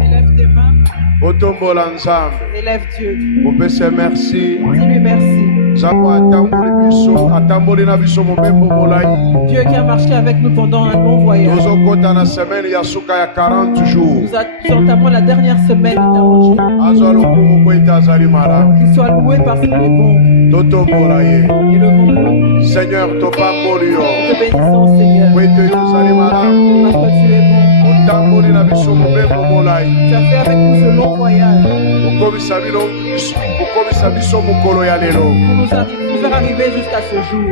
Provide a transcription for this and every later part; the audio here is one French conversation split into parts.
Élève tes mains. Élève Dieu. Merci. Dis-lui merci. Dieu qui a marché avec nous pendant un long voyage. Nous entamons la dernière semaine de 40 jours. Qu'il soit loué parce qu'il est bon. Élevons-le. Seigneur, Nous te bénissons, Seigneur. Parce que tu es bon. Tu as fait avec nous ce long voyage. Pour nous faire arriver jusqu'à ce jour.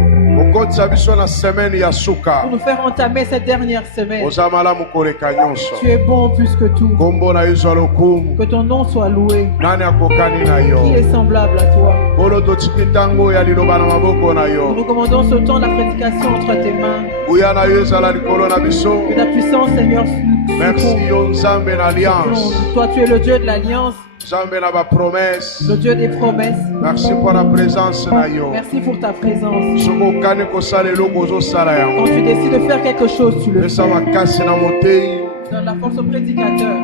Pour nous faire entamer cette dernière semaine. Tu es bon plus que tout. Que ton nom soit loué. Qui est semblable à toi? Nous recommandons ce temps de la prédication entre tes mains. Que ta puissance, Seigneur, merci, toi, tu es le Dieu de l'alliance. Le Dieu des promesses. Merci pour la présence. Merci pour ta présence. Quand tu décides de faire quelque chose, tu le fais. Donne la force au prédicateur.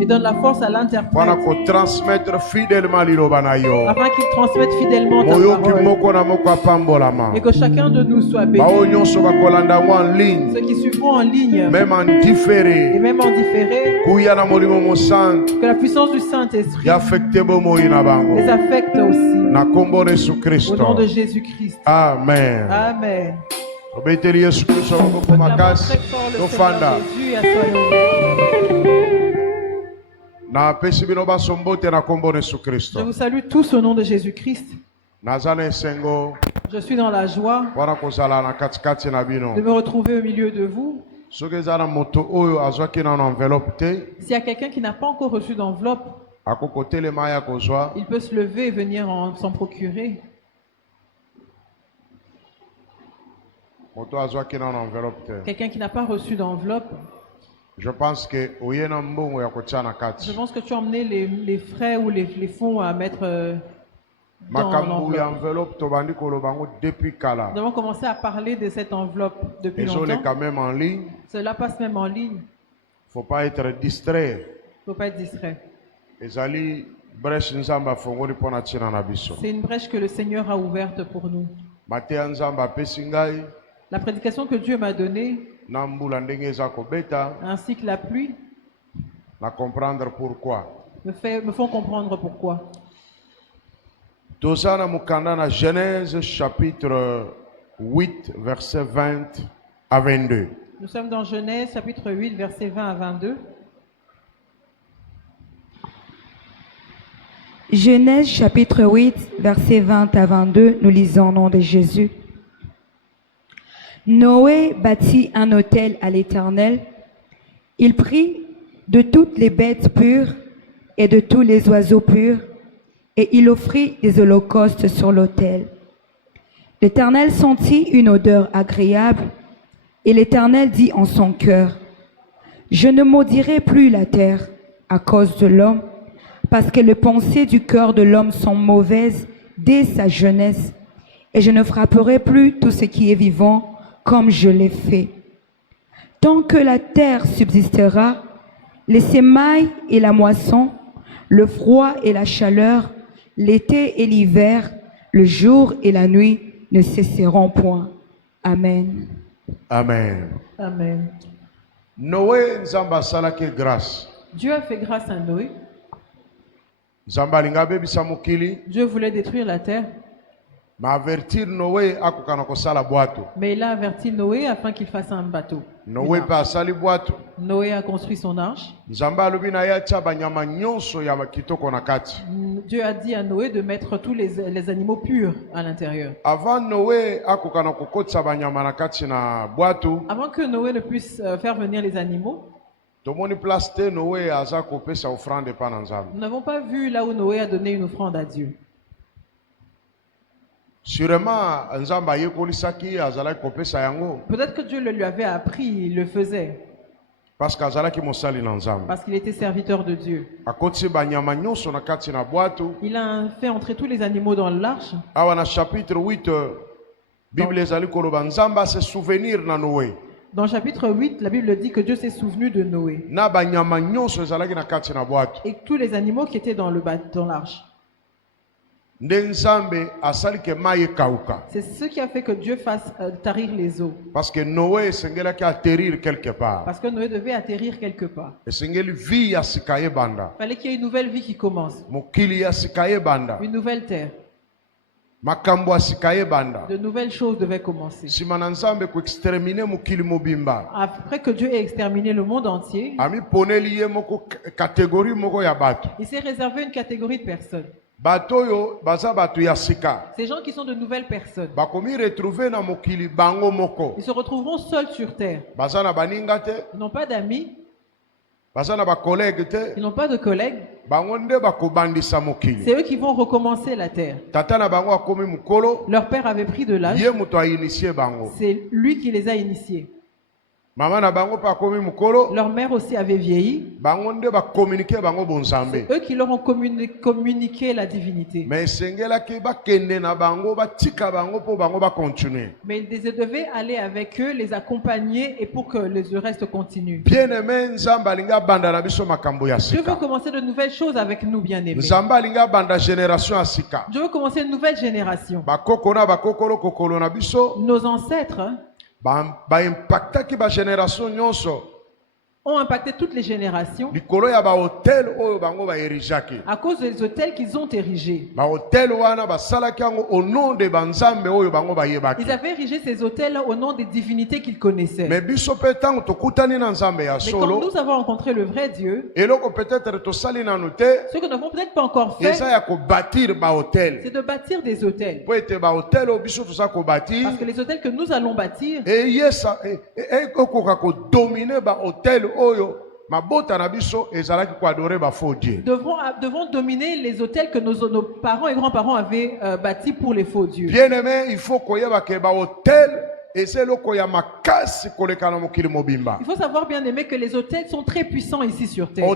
Et donne la force à l'interprète. Afin qu'il transmette fidèlement ta parole. Et que chacun de nous soit béni. Ceux qui suivront en ligne. Même en différé. Et même en différé. Que la puissance du Saint-Esprit les affecte aussi. Au nom de Jésus-Christ. Amen. Amen. Je vous salue tous au nom de Jésus-Christ. Je suis dans la joie de me retrouver au milieu de vous. S'il y a quelqu'un qui n'a pas encore reçu d'enveloppe, il peut se lever et venir s'en procurer. Quelqu'un qui n'a pas reçu d'enveloppe, je pense que tu as emmené les frais ou les fonds à mettre dans l'enveloppe. Nous avons commencé à parler de cette enveloppe depuis longtemps. Cela passe même en ligne. Il ne faut pas être distrait. C'est une brèche que le Seigneur a ouverte pour nous. La prédication que Dieu m'a donnée, ainsi que la pluie, me font comprendre pourquoi. Genèse chapitre 8, verset 20 à 22. Nous sommes dans Genèse chapitre 8, verset 20 à 22. Genèse chapitre 8, verset 20 à 22, nous lisons au nom de Jésus. Noé bâtit un autel à l'Éternel. Il prit de toutes les bêtes pures et de tous les oiseaux purs, et il offrit des holocaustes sur l'autel. L'Éternel sentit une odeur agréable, et l'Éternel dit en son cœur, « Je ne maudirai plus la terre à cause de l'homme, parce que les pensées du cœur de l'homme sont mauvaises dès sa jeunesse, et je ne frapperai plus tout ce qui est vivant comme je l'ai fait. Tant que la terre subsistera, les semailles et la moisson, le froid et la chaleur, l'été et l'hiver, le jour et la nuit ne cesseront point. Amen. Amen. Amen. Noé nzamba salaki grâce. Dieu a fait grâce à Noé. Dieu voulait détruire la terre. Mais il a averti Noé afin qu'il fasse un bateau. Noé a construit son arche. Dieu a dit à Noé de mettre tous les animaux purs à l'intérieur. Avant que Noé ne puisse faire venir les animaux, nous n'avons pas vu là où Noé a donné une offrande à Dieu. Peut-être que Dieu le lui avait appris, il le faisait. Parce qu'il était serviteur de Dieu. Il a fait entrer tous les animaux dans l'arche. Dans le chapitre 8, la Bible dit que Dieu s'est souvenu de Noé et tous les animaux qui étaient dans l'arche. C'est ce qui a fait que Dieu fasse tarir les eaux. Parce que Noé atterrir quelque part. Parce que Noé devait atterrir quelque part. Il fallait qu'il y ait une nouvelle vie qui commence. Une nouvelle terre. De nouvelles choses devaient commencer. Après que Dieu ait exterminé le monde entier, il s'est réservé une catégorie de personnes. Ces gens qui sont de nouvelles personnes, ils se retrouveront seuls sur terre. Ils n'ont pas d'amis. Ils n'ont pas de collègues. C'est eux qui vont recommencer la terre. Leur père avait pris de l'âge. C'est lui qui les a initiés. Leur mère aussi avait vieilli. C'est eux qui leur ont communiqué la divinité. Mais ils devaient aller avec eux, les accompagner et pour que le reste continue. Dieu veut commencer de nouvelles choses avec nous, bien-aimés. Dieu veut commencer une nouvelle génération. Nos ancêtres ont impacté toutes les générations à cause des hôtels qu'ils ont érigés. Ils avaient érigé ces hôtels au nom des divinités qu'ils connaissaient. Mais quand nous avons rencontré le vrai Dieu, ce que nous n'avons peut-être pas encore fait, c'est de bâtir des hôtels. Parce que les hôtels que nous allons bâtir devront dominer les hôtels que nos parents et grands-parents avaient bâtis pour les faux dieux. Bien-aimé, il faut qu'il y ait il faut savoir, bien aimé, que les hôtels sont très puissants ici sur terre.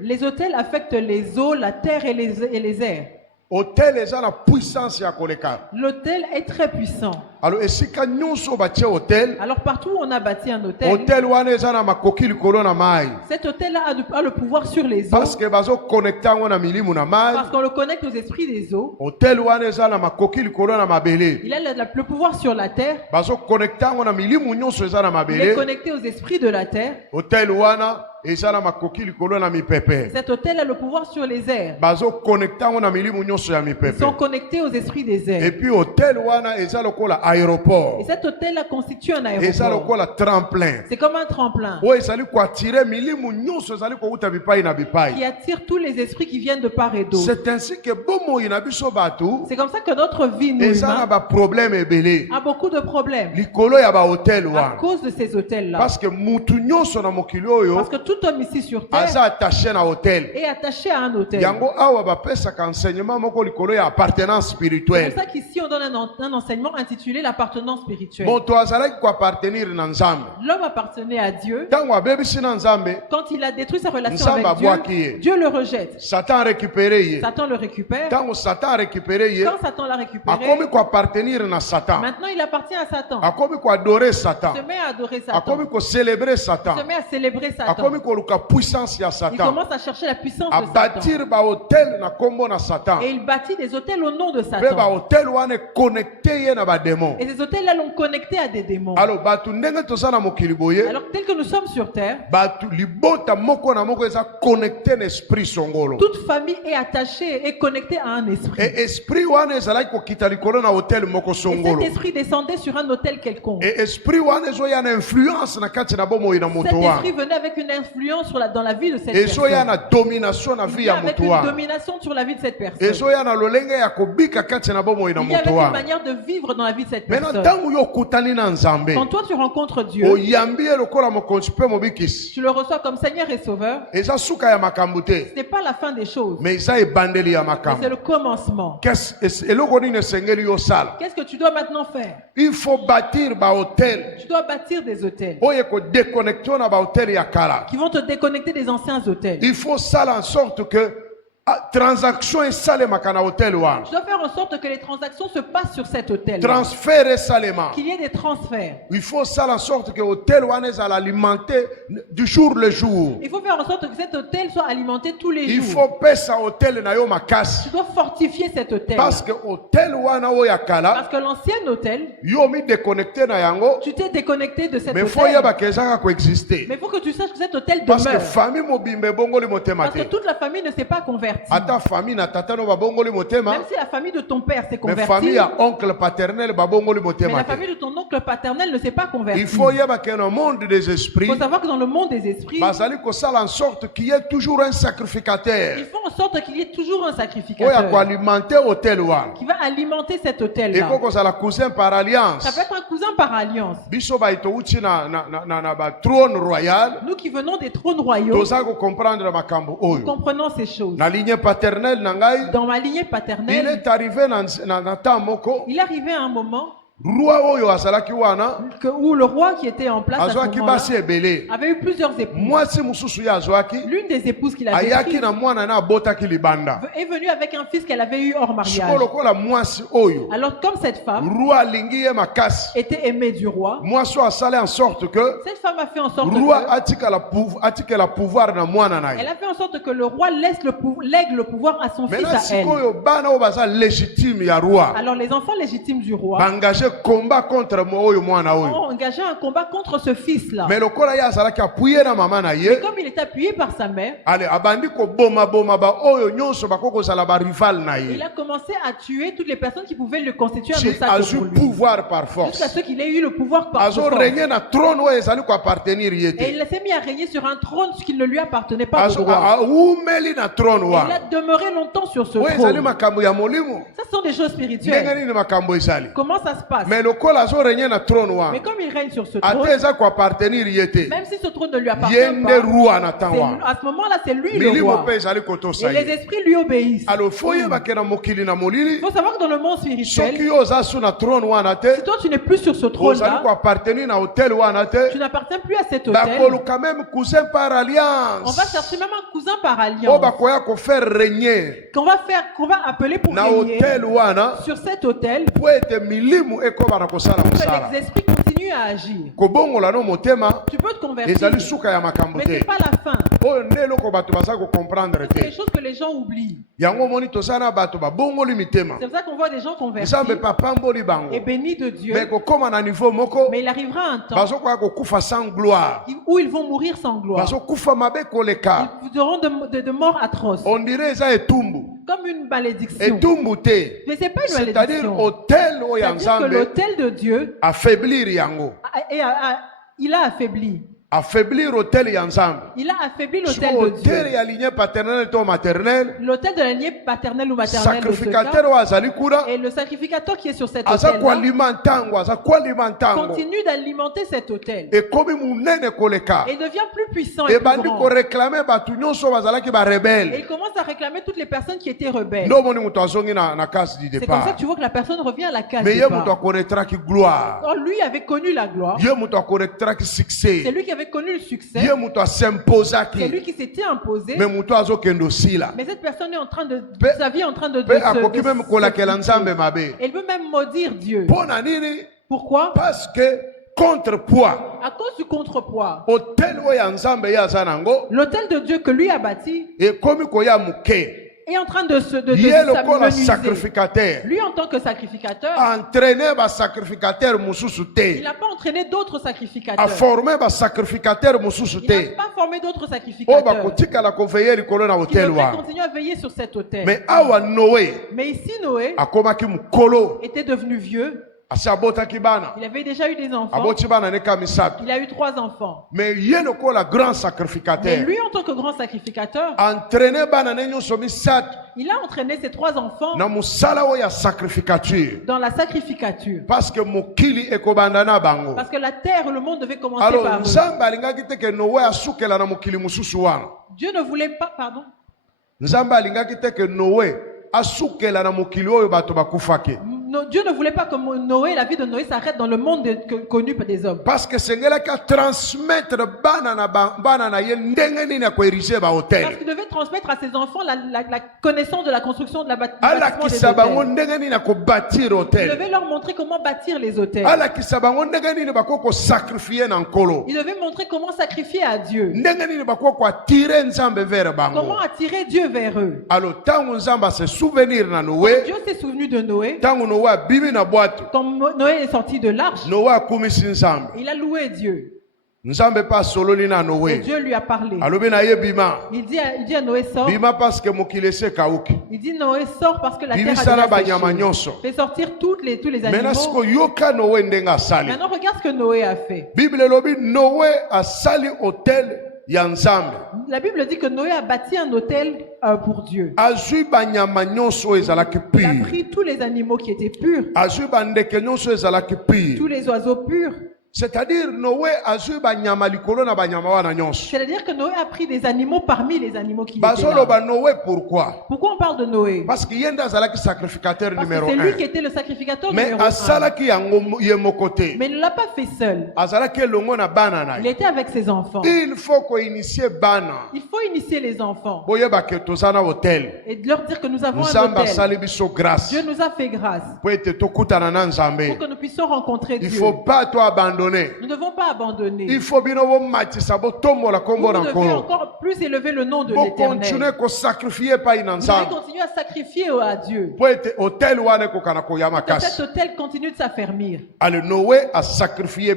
Les hôtels affectent les eaux, la terre et les airs. L'hôtel est très puissant. Alors partout où on a bâti un hôtel, cet hôtel a le pouvoir sur les eaux. Parce qu'on le connecte aux esprits des eaux. Il a le pouvoir sur la terre. Il est connecté aux esprits de la terre. Cet hôtel a le pouvoir sur les airs. Ils sont connectés aux esprits des airs. Et cet hôtel a constitué un aéroport. C'est comme un tremplin qui attire tous les esprits qui viennent de part et d'autre. C'est ainsi que c'est comme ça que notre vie, nous humains, a beaucoup de problèmes à cause de ces hôtels-là. Parce que tout homme ici sur terre est attaché à un hôtel. C'est pour ça qu'ici on donne un enseignement intitulé l'appartenance spirituelle. L'homme appartenait à Dieu. Quand il a détruit sa relation avec Dieu, Dieu le rejette. Satan le récupère. Quand Satan l'a récupéré, maintenant il appartient à Satan. Il se met à adorer Satan. Il se met à célébrer Satan. Il commence à chercher la puissance de Satan. Et il bâtit des hôtels au nom de Satan. Et ces hôtels-là l'ont connecté à des démons. Alors tel que nous sommes sur terre, toute famille est attachée et connectée à un esprit. Et cet esprit descendait sur un hôtel quelconque. Cet esprit venait avec une influence dans la vie de cette personne. Il y a avec une domination sur la vie de cette personne. Il y a avec une manière de vivre dans la vie de cette personne. Quand toi tu rencontres Dieu, tu le reçois comme Seigneur et Sauveur. Ce n'est pas la fin des choses, mais c'est le commencement. Qu'est-ce que tu dois maintenant faire? Il faut bâtir des hôtels. Tu dois bâtir des hôtels qui qui vont te déconnecter des anciens hôtels. Il faut faire en sorte que transaction et salemaka na hôtel wana. Je dois faire en sorte que les transactions se passent sur cet hôtel. Transfert et salema. Qu'il y ait des transferts. Il faut faire en sorte que l'hôtel wana soit alimenté du jour le jour. Il faut faire en sorte que cet hôtel soit alimenté tous les jours. Il faut payer ça hôtel na yo makasi. Tu dois fortifier cet hôtel. Parce que hôtel wana o yakala. Parce que l'ancien hôtel. Yo mi déconnecté na yango. Tu t'es déconnecté de cet hôtel. Mais faut y avoir quelqu'un qui coexister. Mais il faut que tu saches que cet hôtel Parce demeure. que famille mobimbe bongoli motema. Parce que toute la famille ne s'est pas convertie. Ata famille na tata no babongoli motema. Même si la famille de ton père s'est convertie. Mais famille à oncle paternel babongoli motema. Mais la famille de ton oncle paternel ne s'est pas convertie. Il faut y avoir qu'un monde des esprits. Il faut savoir que dans le monde des esprits. Basali ko sala en sorte qu'il y ait toujours un sacrificateur. Il faut en sorte qu'il y ait toujours un Oya sacrificateur. ko alimenter hôtel wana. Qui va alimenter cet hôtel Et là. koko sala cousin par alliance. Ça peut être un cousin par alliance. Biso ba ito uchi na ba trône royal. Nous qui venons des trônes royaux. Toza ko comprendre makambo oyo. Comprenons ces choses. Na lignée paternelle nangai. Dans ma lignée paternelle. Il est arrivé na temps moko. Il est arrivé à un moment. Roi oyo asalaki wana. Où le roi qui était en place à ce moment-là avait eu plusieurs épouses. L'une des épouses qu'il avait prises est venue avec un fils qu'elle avait eu hors mariage. Alors comme cette femme était aimée du roi, cette femme a fait en sorte elle a fait en sorte que le roi lègue le pouvoir à son fils à elle. Alors les enfants légitimes du roi combat contre moi mwana oyo. Ont engagé un combat contre ce fils là. Mais le kola ya azalaki appuyé na mama na ye. Comme il est appuyé par sa mère. Allez, abandi ko boma ba oyo nyonso bakoko sala ba rival na ye. Il a commencé à tuer toutes les personnes qui pouvaient le constituer un obstacle pour lui. Pouvoir par force. Jusqu'à ce qu'il ait eu le pouvoir par force. Azo régner na trône oyo ezali ko appartenir yete. Et il s'est mis à régner sur un trône qui ne lui appartenait pas de droit. Umeli na trône wa. Il a demeuré longtemps sur ce trône. Ezali makambo ya molimo. Ça sont des choses spirituelles. Ndenge nini makambo ezali. Comment ça se passe? Mais le col a régné na trône wa. Mais comme il règne sur ce trône, même si ce trône ne lui appartient pas, à ce moment-là c'est lui le roi. Et les esprits lui obéissent. Alors il faut savoir que dans le monde spirituel, si toi tu n'es plus sur ce trône là, tu n'appartiens plus à cet hôtel. On va chercher même un cousin par alliance qu'on va appeler pour régner sur cet hôtel pour que les esprits continuent à agir. Tu peux te convertir, mais ce n'est pas la fin. C'est des choses que les gens oublient. C'est pour ça qu'on voit des gens convertis et bénis de Dieu. Mais il arrivera un temps où ils vont mourir sans gloire. Ils auront de morts atroces. On dirait comme une malédiction. Mais ce n'est pas une malédiction. C'est-à-dire que l'autel de Dieu il a affaibli. Affaiblir l'autel ensemble. Il a affaibli l'autel de Dieu. L'autel de la lignée paternelle ou maternelle. L'autel de la lignée paternelle ou maternelle. Et le sacrificateur qui est sur cet autel continue d'alimenter cet autel. Et devient plus puissant et plus grand. Et il commence à réclamer toutes les personnes qui étaient rebelles. C'est comme ça que tu vois que la personne revient à la case de départ. Or lui avait connu la gloire. C'est lui qui avait connu le succès. C'est lui qui s'était imposé. Mais cette personne est en train de sa vie est en train de elle veut même maudire Dieu. Pourquoi? Parce que contrepoids. À cause du contrepoids. L'autel de Dieu que lui a bâti est en train de s'amenuiser. Lui en tant que sacrificateur, il n'a pas entraîné d'autres sacrificateurs. Il n'a pas formé d'autres sacrificateurs qui devraient continuer à veiller sur cet autel. Mais ici Noé était devenu vieux. Il avait déjà eu des enfants. Il a eu 3 enfants. Mais lui en tant que grand sacrificateur, il a entraîné ses 3 enfants dans la sacrificature. Parce que la terre et le monde devaient commencer par eux. Dieu ne voulait pas, Dieu ne voulait pas que Noé, la vie de Noé s'arrête dans le monde connu des hommes. Parce que c'est qu'à transmettre Parce qu'il devait transmettre à ses enfants la connaissance de la construction de la bâtiment des hôtels. Il devait leur montrer comment bâtir les hôtels. Il devait montrer comment sacrifier à Dieu. Comment attirer Dieu vers eux. Alors, Dieu s'est souvenu de Noé. Quand Noé est sorti de l'arche, il a loué Dieu. Et Dieu lui a parlé. Il dit à Noé, sors. Il dit Noé, sors parce que la terre a déjà séché. Fait sortir tous les animaux. Maintenant regarde ce que Noé a fait. La Bible dit que Noé a bâti un autel pour Dieu. Il a pris tous les animaux qui étaient purs. Tous les oiseaux purs. C'est-à-dire que Noé a pris des animaux parmi les animaux qui étaient là. Pourquoi on parle de Noé? Parce que c'est lui qui était le sacrificateur numéro 1. Mais il ne l'a pas fait seul. Il était avec ses enfants. Il faut initier les enfants et de leur dire que nous avons un autel. Dieu nous a fait grâce pour que nous puissions rencontrer Dieu. Il ne faut pas toi abandonner. Nous ne devons pas abandonner. Il faut bien vous devez encore plus élever le nom de l'Éternel. Continuer à sacrifier à sacrifier à Dieu. Que cet autel continue de s'affermir. Noé a sacrifié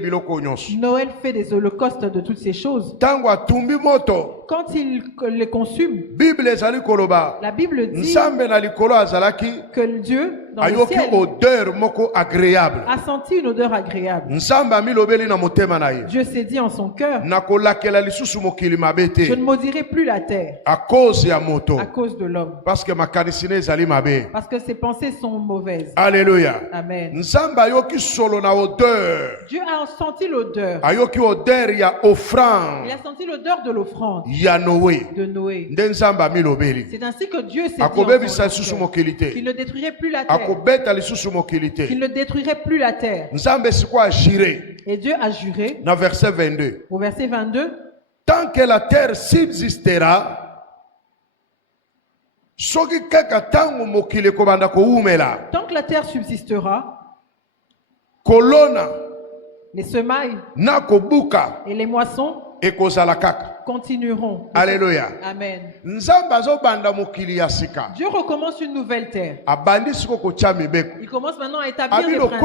Noël fait des holocaustes de toutes ces choses. Quand il les consume, la Bible dit que Dieu dans le ciel a senti une odeur agréable. Dieu s'est dit en son cœur, je ne maudirai plus la terre à cause de l'homme. Parce que ses pensées sont mauvaises. Alléluia. Amen. Dieu a senti l'odeur. Il a senti l'odeur de l'offrande de Noé. C'est ainsi que Dieu s'est dit qu'il ne détruirait plus la terre. Qu'il ne détruirait plus la terre. Et Dieu a juré au verset 22. Tant que la terre subsistera, tant que la terre subsistera, les semailles et les moissons continueront. Alléluia. Amen. Dieu recommence une nouvelle terre. Il commence maintenant à établir des principes.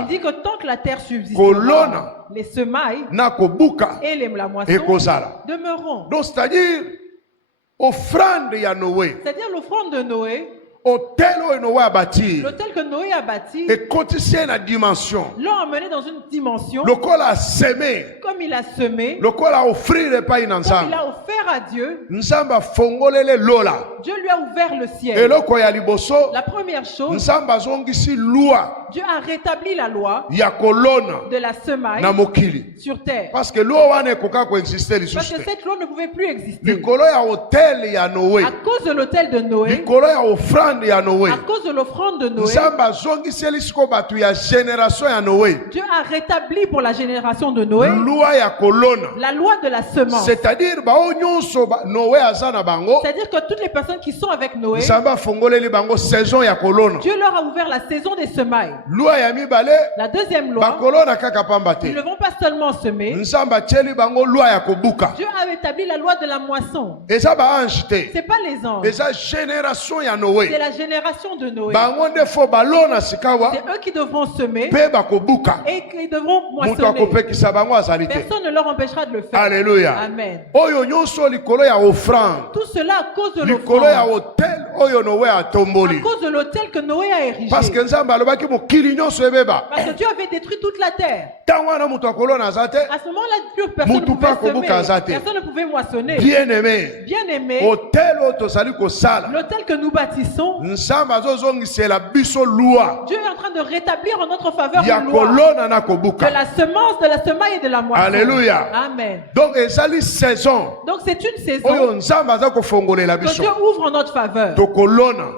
Il dit que tant que la terre subsistera, les semailles et la moisson demeureront. Donc c'est-à-dire l'offrande de Noé. L'autel que Noé a bâti l'ont emmené dans une dimension comme il a semé, comme il a offert à Dieu. Dieu lui a ouvert le ciel. La première chose, Dieu a rétabli la loi de la semaille sur terre. Parce que cette loi ne pouvait plus exister. À cause de l'autel de Noé, à cause de l'offrande de Noé, Dieu a rétabli pour la génération de Noé la loi de la semence. C'est-à-dire que toutes les personnes qui sont avec Noé, Dieu leur a ouvert la saison des semailles. La deuxième loi, ils ne vont pas seulement semer. Dieu a établi la loi de la moisson. Ce n'est pas les anges. C'est la génération de Noé. C'est eux qui devront semer et qui devront moissonner. Personne ne leur empêchera de le faire. Alléluia. Amen. Tout cela à cause de l'offrande. À cause de l'autel que Noé a érigé. Parce que Dieu avait détruit toute la terre. À ce moment-là, plus personne ne pouvait semer. Personne ne pouvait moissonner. Bien-aimé, l'autel que nous bâtissons moissons. Dieu est en train de rétablir en notre faveur une loi de la semence, de la semaille et de la moisson. Alléluia. Amen. Donc saison. Donc c'est une saison que Dieu ouvre en notre faveur.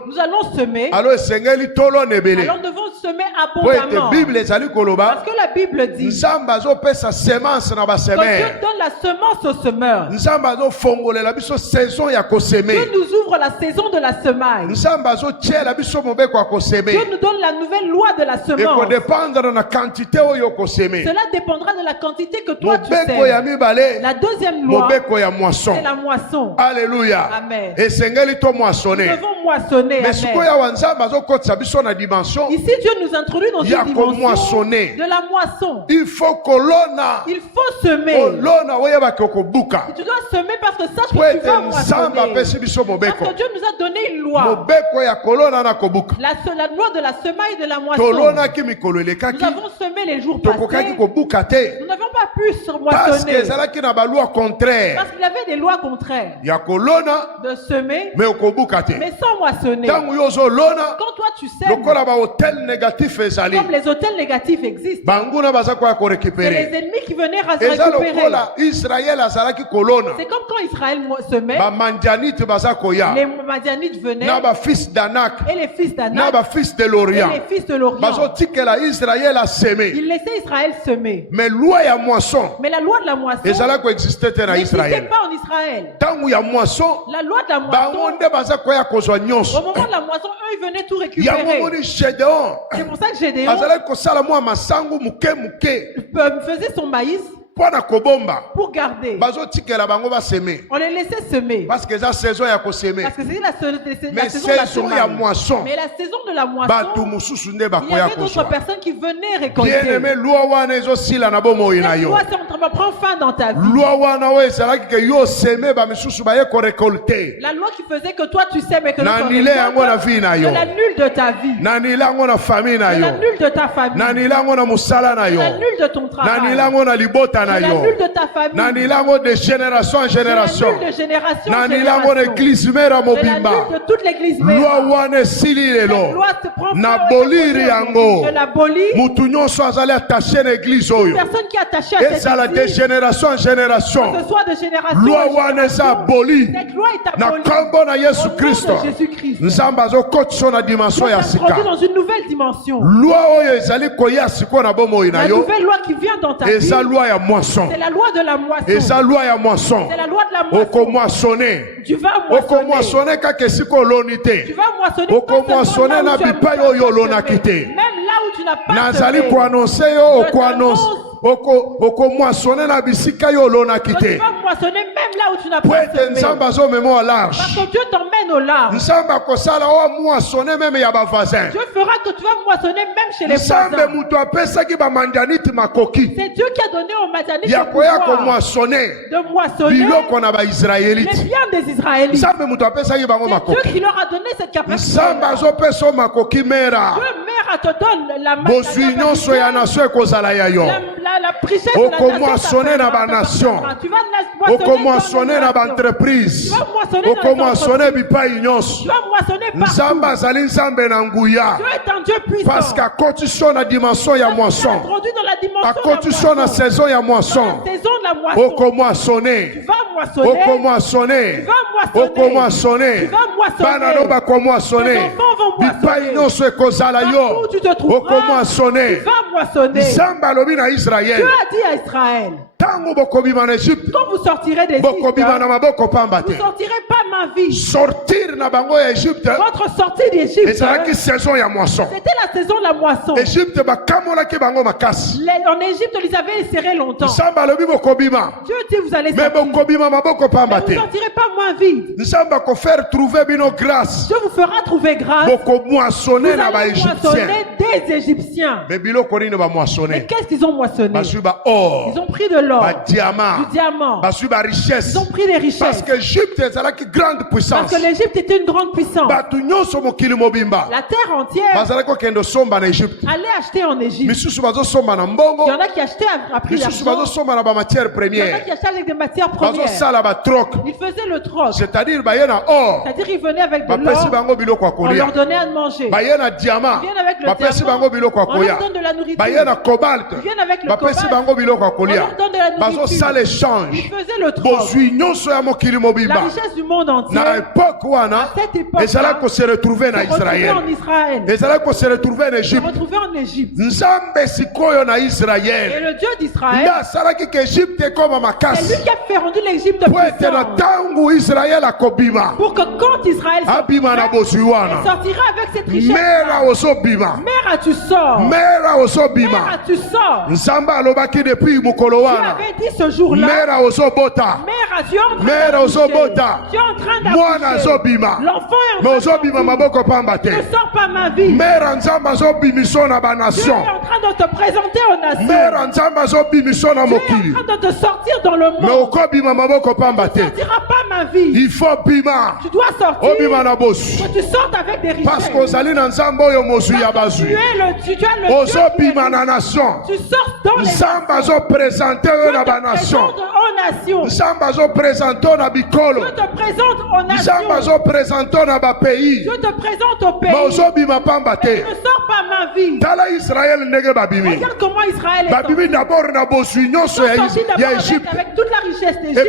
Nous allons semer. Alors nous devons semer abondamment. Parce que la Bible dit que Dieu donne la semence aux semeurs. Dieu nous ouvre la saison de la semaille. Dieu nous donne la nouvelle loi de la semence. Cela dépendra de la quantité que toi tu sèmes. La deuxième loi, c'est la moisson. Alléluia. Amen. Nous devons moissonner. Amen. Ici, Dieu nous introduit dans une dimension de la moisson. Il faut semer. Tu dois semer parce que sache que tu vas moissonner. Parce que Dieu nous a donné une loi. La loi de la semaille et de la moisson. Nous avons semé les jours passés. Nous n'avons pas pu moissonner. Parce qu'il y avait des lois contraires. De semer, mais sans moissonner. Quand toi tu sèmes, comme les hôtels négatifs existent, c'est les ennemis qui venaient récupérer. C'est comme quand Israël semait, les Madianites venaient, et les fils d'Anak, et les fils de l'Orient. Ils laissaient Israël semer. Mais la loi de la moisson n'existait pas en Israël. La loi de la moisson, au moment de la moisson, eux ils venaient tout récupérer. C'est pour ça que Gédéon faisait son maïs pour garder. On les laissait semer. Parce que c'était la saison de la moisson. Mais la saison de la moisson, il y avait d'autres personnes qui venaient récolter. Cette loi, c'est en train de prendre fin dans ta vie. La loi qui faisait que toi tu sèmes et que l'autre récolte, je l'annule de ta vie. Je l'annule de ta famille. Je l'annule de ton travail. Je l'annule de ta famille. De génération en génération. Je l'annule de toute l'église. Cette loi se prend fin. Je l'abolis. Toute personne qui est attachée à cette église, de génération en génération. que ce soit de génération en Cette loi génération, est abolie. cette loi est abolie. Au nom de Jésus-Christ. Nous sommes introduits dans une nouvelle dimension. La nouvelle loi qui vient dans ta vie, c'est la loi de la moisson. C'est la loi de la moisson. Tu vas moissonner. Tu vas moissonner même là où tu n'as pas semé. Tu vas moissonner même là où tu n'as pas semé. Parce que Dieu t'emmène au large. Dieu fera que tu vas moissonner même chez les voisins. C'est Dieu qui a donné aux Madianites le pouvoir de moissonner les biens des Israélites. C'est Dieu qui leur a donné cette capacité. Dieu mère te donne la la richesse de la nation. Tu vas moissonner dans l'entreprise. Tu vas moissonner partout. Dieu est un Dieu puissant. Parce qu'à condition la dimension ya moisson. Introduit dans la dimension à condition la saison ya moisson. Tu vas moissonner. Tu vas moissonner. Partout tu te trouveras. Tu vas moissonner. Dieu a dit à Israël, quand vous sortirez d'Égypte, vous ne sortirez pas ma vie. Votre sortie d'Égypte, c'était la saison de la moisson. En Égypte, ils avaient serré longtemps. Dieu dit, vous allez sortir. Vous ne sortirez pas moins vide. Dieu vous fera trouver grâce. Vous allez moissonner des Égyptiens. Mais qu'est-ce qu'ils ont moissonné? Ils ont pris de l'or. l'or, du diamant, ils ont pris les richesses. Parce que l'Égypte est une grande puissance. Parce que l'Égypte était une grande puissance. La terre entière allait acheter en Égypte. Il y en a qui achetaient à prix d'argent. Il y en a qui achetaient avec des matières premières. Ils faisaient le troc. C'est-à-dire ils venaient avec de l'or, on leur donnait à manger. Ils viennent avec le diamant, on leur donne de la nourriture. Ils viennent avec le cobalt, on leur donne de la nourriture. Ils faisaient le troc. La richesse du monde entier, à cette époque, se retrouvait en Israël. Se retrouvait en Égypte. Et le Dieu d'Israël, c'est lui qui a fait rendre l'Égypte puissante. Pour que quand Israël sortira avec cette richesse, mère à tu sors. Mère à tu sors. Tu avais dit ce jour-là, mère à tu es en train d'accoucher. L'enfant est en train d'accoucher. Ne sors pas ma vie. Dieu est en train de te présenter aux nations. Dieu est en train de te sortir dans le monde. Tu ne sortiras pas ma vie. Il faut bima. Tu dois sortir. Que tu sortes avec des richesses. Parce que tu es le Dieu nation. Tu sors dans les nations. Dieu te présente aux nations. Dieu te présente aux nations. Dieu te présente au pays. Mais tu ne sors pas ma vie. Regarde comment Israël est sorti. D'abord avec toute la richesse d'Égypte. Et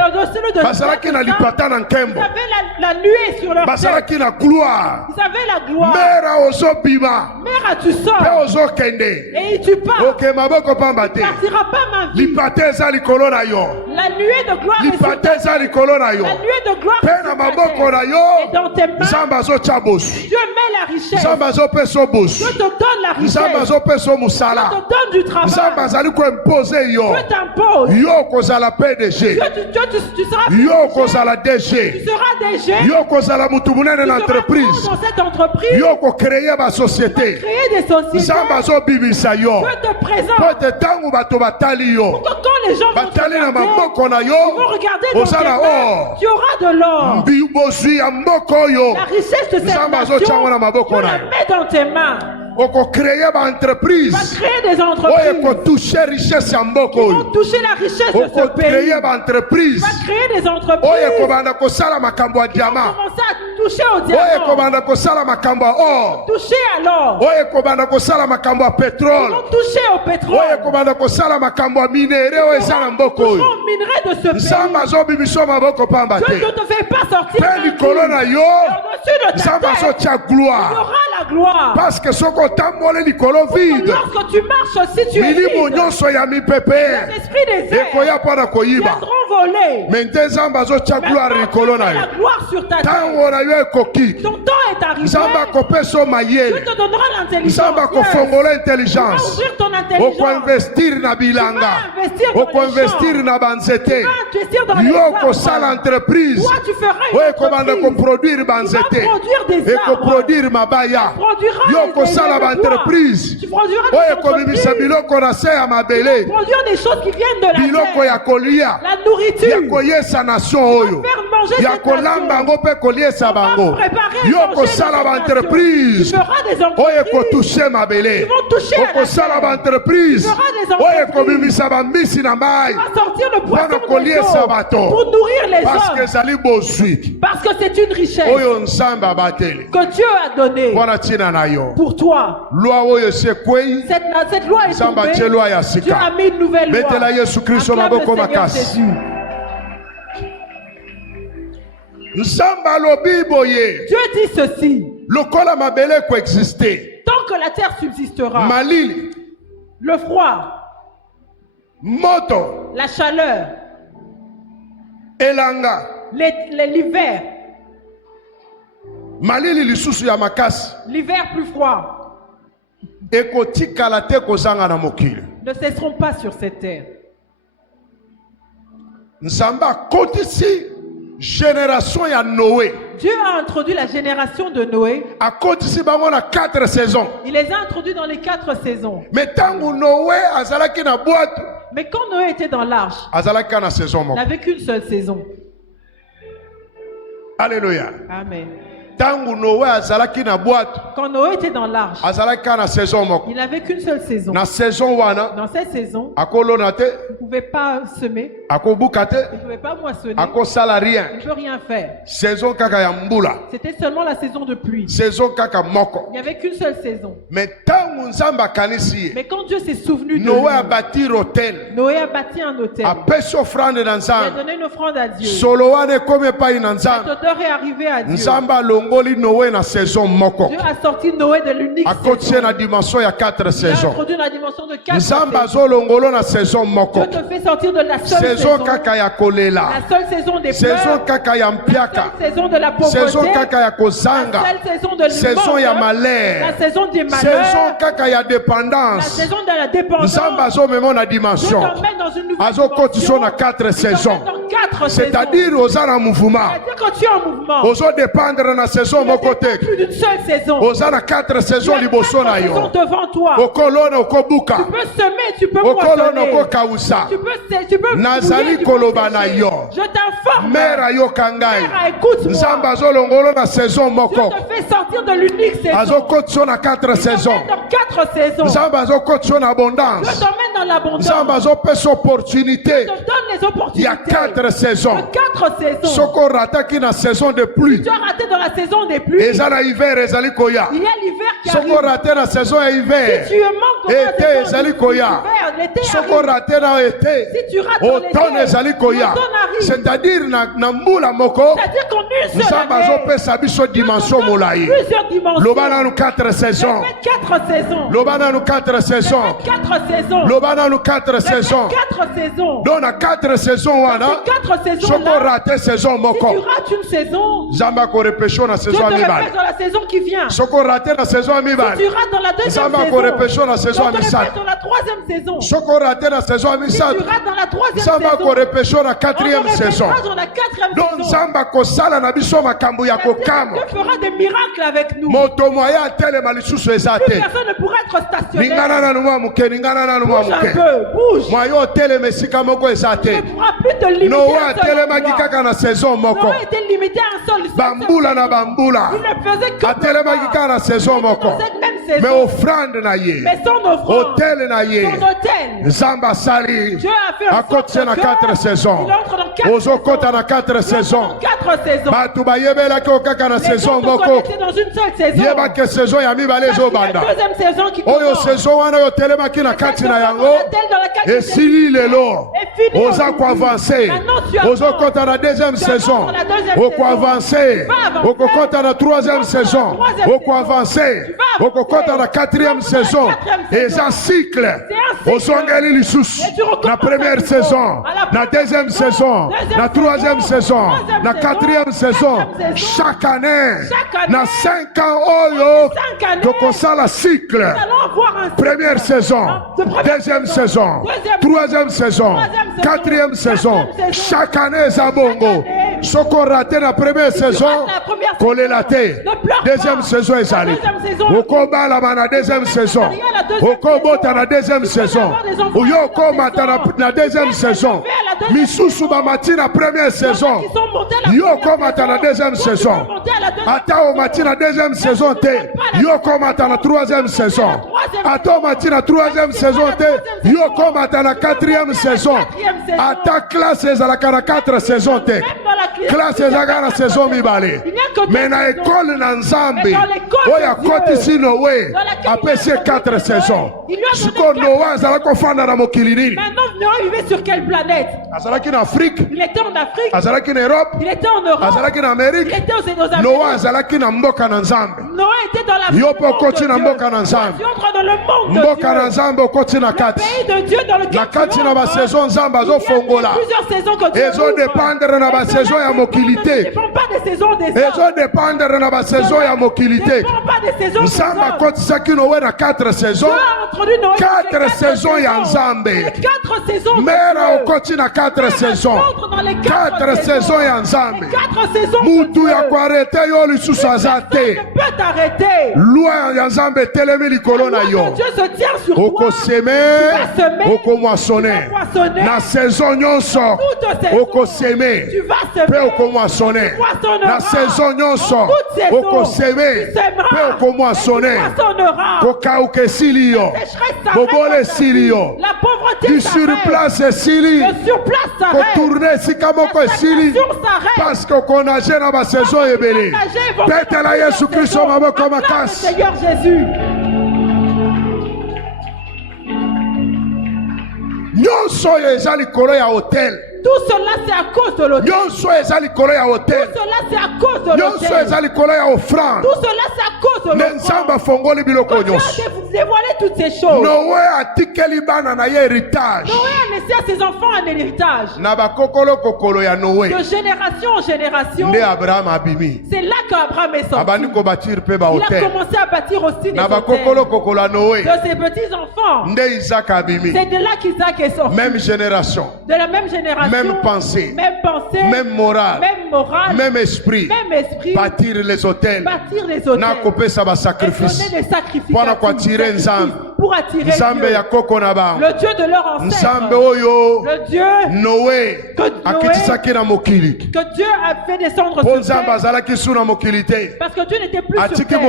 au-dessus de ça, ils avaient la nuée sur leur tête. Ils avaient la gloire. Mère à tu sors. Et tu pars. Tu ne partiras pas ma vie. La nuée de gloire est sur ta tête. La nuée de gloire est sur ta tête. Et dans tes mains, Dieu met la richesse. Dieu te donne la richesse. Dieu te donne du travail. Dieu t'impose. Tu seras DG. Tu seras DG. Tu seras dans cette entreprise. Tu vas créer des sociétés. Dieu te présente. Pour que quand les gens vont te regarder, ils vont regarder dans tes mains. Tu auras de l'or. La richesse de cette nation, Dieu la met dans tes mains. Tu vas créer des entreprises qui vont toucher la richesse de ce pays. Tu vas créer des entreprises qui vont commencer à toucher au diamant, toucher à l'or, qui vont toucher au pétrole, toucher aux minerais de ce pays. Dieu ne te fait pas sortir d'un coup. Et au-dessus de ta tête, il y aura la gloire. Parce que lorsque tu marches aussi, tu es vide. L'esprit des airs viendront voler. Mais Dieu met la gloire sur ta tête. Ton temps est arrivé. Dieu te donnera l'intelligence. Tu vas ouvrir ton intelligence. Tu vas investir dans les champs. Tu vas investir dans les arbres. Toi, tu feras une entreprise. Tu vas produire des arbres. Tu produiras entreprise. Tu produiras des choses qui viennent de la terre. La nourriture. Tu vas faire manger cette nation. On va préparer et manger cette nation. Tu feras des entreprises qui vont toucher à la terre. Tu feras des entreprises. Tu vas sortir le poisson des eaux pour nourrir les hommes. Parce que c'est une richesse que Dieu a donnée pour toi. Cette loi est tombée. Dieu a mis une nouvelle loi. Acclame le Seigneur Jésus. Dieu dit ceci. Tant que la terre subsistera, le froid, la chaleur, l'hiver, l'hiver plus froid, ne cesseront pas sur cette terre. Génération ya Noé. Dieu a introduit la génération de Noé. Il les a introduits dans les 4 saisons. Mais tant que Noé azalaki na boîte, Mais quand Noé était dans l'arche, il n'avait qu'une seule saison. Alléluia. Amen. Quand Noé était dans l'arche, il n'avait qu'une seule saison. Dans cette saison, il ne pouvait pas semer, il ne pouvait pas moissonner, il ne peut rien faire. C'était seulement la saison de pluie. Il n'y avait qu'une seule saison. Mais quand Dieu s'est souvenu de lui, Noé a bâti un autel. Il a donné une offrande à Dieu. Cette odeur est arrivée à Dieu. Dieu a sorti Noé de l'unique saison. Il a introduit la dimension de 4 saisons. Dieu te fait sortir de la seule saison. La seule saison des pleurs. La seule saison de la pauvreté. La seule saison de l'immonde. La saison des malheurs. La saison de la dépendance. Dieu t'emmène dans une nouvelle dimension. C'est-à-dire quand tu es en mouvement. Plus d'une seule saison. Il y a 4 saisons devant toi. Tu peux semer, tu peux moissonner. Tu peux mouiller, tu peux sécher. Je t'informe. Mère, écoute-moi. Dieu te fait sortir de l'unique saison. Il t'emmène dans 4 saisons. Dieu t'emmène dans l'abondance. Dieu te donne les opportunités. Il y a 4 saisons. Si tu as raté dans la saison des pluies, il y a l'hiver qui arrive. Si tu manques dans la saison de l'hiver, l'été arrive. Si tu rates dans l'été, l'automne arrive. C'est-à-dire qu'en une seule année, plusieurs dimensions. Lobana nous 4 saisons. 4 saisons. Lobana nous 4 saisons. 4 saisons. Lobana nous 4 saisons. 4 saisons. Donc à 4 saisons, wana. 4 saisons là. Saison moko. Si tu rates une saison, Zamba ko repêche na saison amibale. Dieu te repêche dans la saison qui vient. Soko raté na saison amibale. Si tu rates dans la deuxième Zamba ko repêche na saison amibale. Dans la troisième saison. Soko raté na saison amibale. Si tu rates dans la troisième saison. Zamba ko repêche na quatrième saison. Dans la quatrième saison. Donc Zamba ko sala na biso makambo ya kokamo. Dieu fera des miracles avec nous. Moto moya tele malisusu ezate. Plus personne ne pourra être stationnaire. Ningana na nwa muke, ningana na nwa muke. Bouge un peu, bouge. Moyo tele mesika moko ezate. Tu ne pourras plus te limiter. Noa tele magikaka na saison moko. Noé était limité à un seul. Bambula na bambula. Il ne faisait que atele magikaka na saison moko. Mais offrande na ye. Mais son offrande. Hôtel na ye. Son hôtel. Zamba sali. Dieu a fait à côté na 4 saisons. Il entre dans 4 saisons. Ozokota na 4 saisons. 4 saisons. Batu bayebela ko kaka na saison moko. Dans une seule saison. Yeba ke saison ya mibale zo banda. Deuxième saison qui oyo saison wana yo telema kina kati na yango. Et sili lelo. Oza ko avancer. Ozokota na deuxième saison. Oko avancer. Oko kota na troisième saison. Oko avancer. Oko kota na quatrième saison. Et ça cycle. Ozongeli lisusu. La première saison, la deuxième saison, la troisième saison, la quatrième saison. Chaque année, na 5 ans oyo, donc on sent la cycle. Première saison, deuxième saison, troisième saison, quatrième saison. Chaque année, Zabongo. Soko raté la première saison, collé la tête. Deuxième saison est allée. Okoba la deuxième saison. Okobota la deuxième saison. Oyoko mata la deuxième saison. Misusu bamati la première saison. Yoko mata la deuxième saison. Atao mati la deuxième saison te. Yoko mata la troisième saison. Atao mati la troisième saison te. Yoko mata la quatrième saison. Ata classe à la 4 saison te. Classe à la saison mibale. Mais na école na Nzambe. Oya koti sino we. Apesi 4 saisons. Siko Noah zala kofanda na mokili nini? Maintenant Noah vivait sur quelle planète? Azalaki en Afrique. Il était en Afrique. Azalaki en Europe. Il était en Europe. Azalaki en Amérique. Il était aux Amériques. Noah azalaki na mboka na Nzambe. Noah était dans la Yopo koti na mboka na Nzambe. Tu entres dans le monde de mboka Dieu. na Nzambe koti na kati. Le pays de Dieu dans lequel na kati na ba saison Nzambe azo fongola. Plusieurs saisons que Dieu ezo dépendre na ba saison ya mokilité. Ne dépend pas des saisons des hommes. Ezo dépendre na ba saison ya mokilité. Ne dépend pas des saisons des hommes. Nzambe koti saki Noé na 4 saisons. 4 saisons ya Nzambe. 4 saisons. Mera okoti na 4 saisons. 4 saisons ya Nzambe. 4 saisons. Mutu ya kwarete yo lisusu azate. s'arrêter. Loi ya Nzambe telemi likolo na yo. Dieu se tient sur toi. Oko semer, oko moissonner. Na saison nyonso, oko semer. Tu vas semer. Pe oko moissonner. Na saison nyonso, oko semer. Pe oko moissonner. Koka uke silio. Bobole silio. La pauvreté du surplace sili. Le surplace s'arrête. Kotourne sikamoko sili. Parce que qu'on a gêné dans la saison ebele. Pète la Jésus Christ au maboko makasi. Seigneur Jésus. Nyonso eza likolo ya hôtel. Tout cela c'est à cause de l'hôtel. Nyonso eza likolo ya hôtel. Tout cela c'est à cause de l'hôtel. Nyonso eza likolo ya offrande. Tout cela c'est à cause de l'hôtel. Nzamba fongoli biloko nyonso. Vous dévoilez toutes ces choses. Noé atikeli bana na ye héritage. Noé a laissé à ses enfants un héritage. Na bakokolo kokolo ya Noé. De génération en génération. Nde Abraham abimi. C'est là qu'Abraham est sorti. Abani ko bâtir pe ba hôtel. Il a commencé à bâtir aussi des na hôtels. bakokolo kokolo ya Noé. De ses petits enfants. Nde Isaac abimi. C'est de là qu'Isaac est sorti. Même génération. De la même génération. Même pensée. Même pensée. Même morale. Même morale. Même esprit. Même esprit. Bâtir les hôtels. Bâtir les hôtels. Na kopé ça va sacrifice. Et donner des sacrifices. Pour attirer Dieu. Le Dieu de leur ancêtre. Le Dieu Noé. Que Dieu a fait descendre sur terre. Parce que Dieu n'était plus sur terre.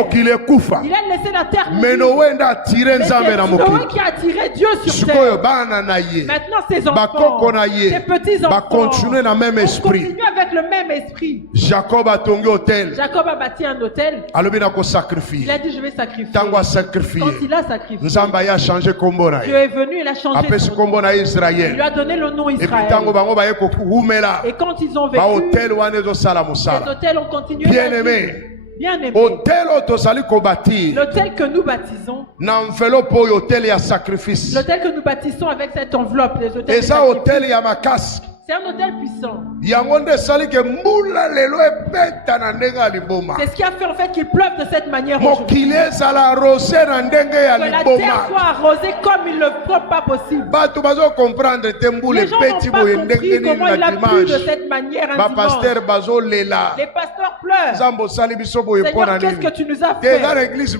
Il a laissé la terre. Mais Noé a attiré Noé qui a attiré Dieu sur terre. Maintenant ses enfants, ses petits enfants, continuer dans le même esprit. Continue avec le même esprit. Jacob a tongi hôtel. Jacob a bâti un hôtel. Il a dit je vais sacrifier. Quand il a sacrifié, Dieu est venu, il a changé son nom. Il lui a donné le nom Israël. Et quand ils ont vécu, les hôtels ont continué. Bien-aimé, l'hôtel que nous bâtissons, l'hôtel que nous bâtissons avec cette enveloppe, les hôtels de sacrifice. C'est un hôtel puissant. C'est ce qui a fait en fait qu'il pleuve de cette manière aujourd'hui. Que la terre soit arrosée comme il ne le faut pas possible. Les gens n'ont pas compris comment il a plu de cette manière un dimanche. Les pasteurs pleurent. Seigneur, qu'est-ce que tu nous as fait? Il y a une église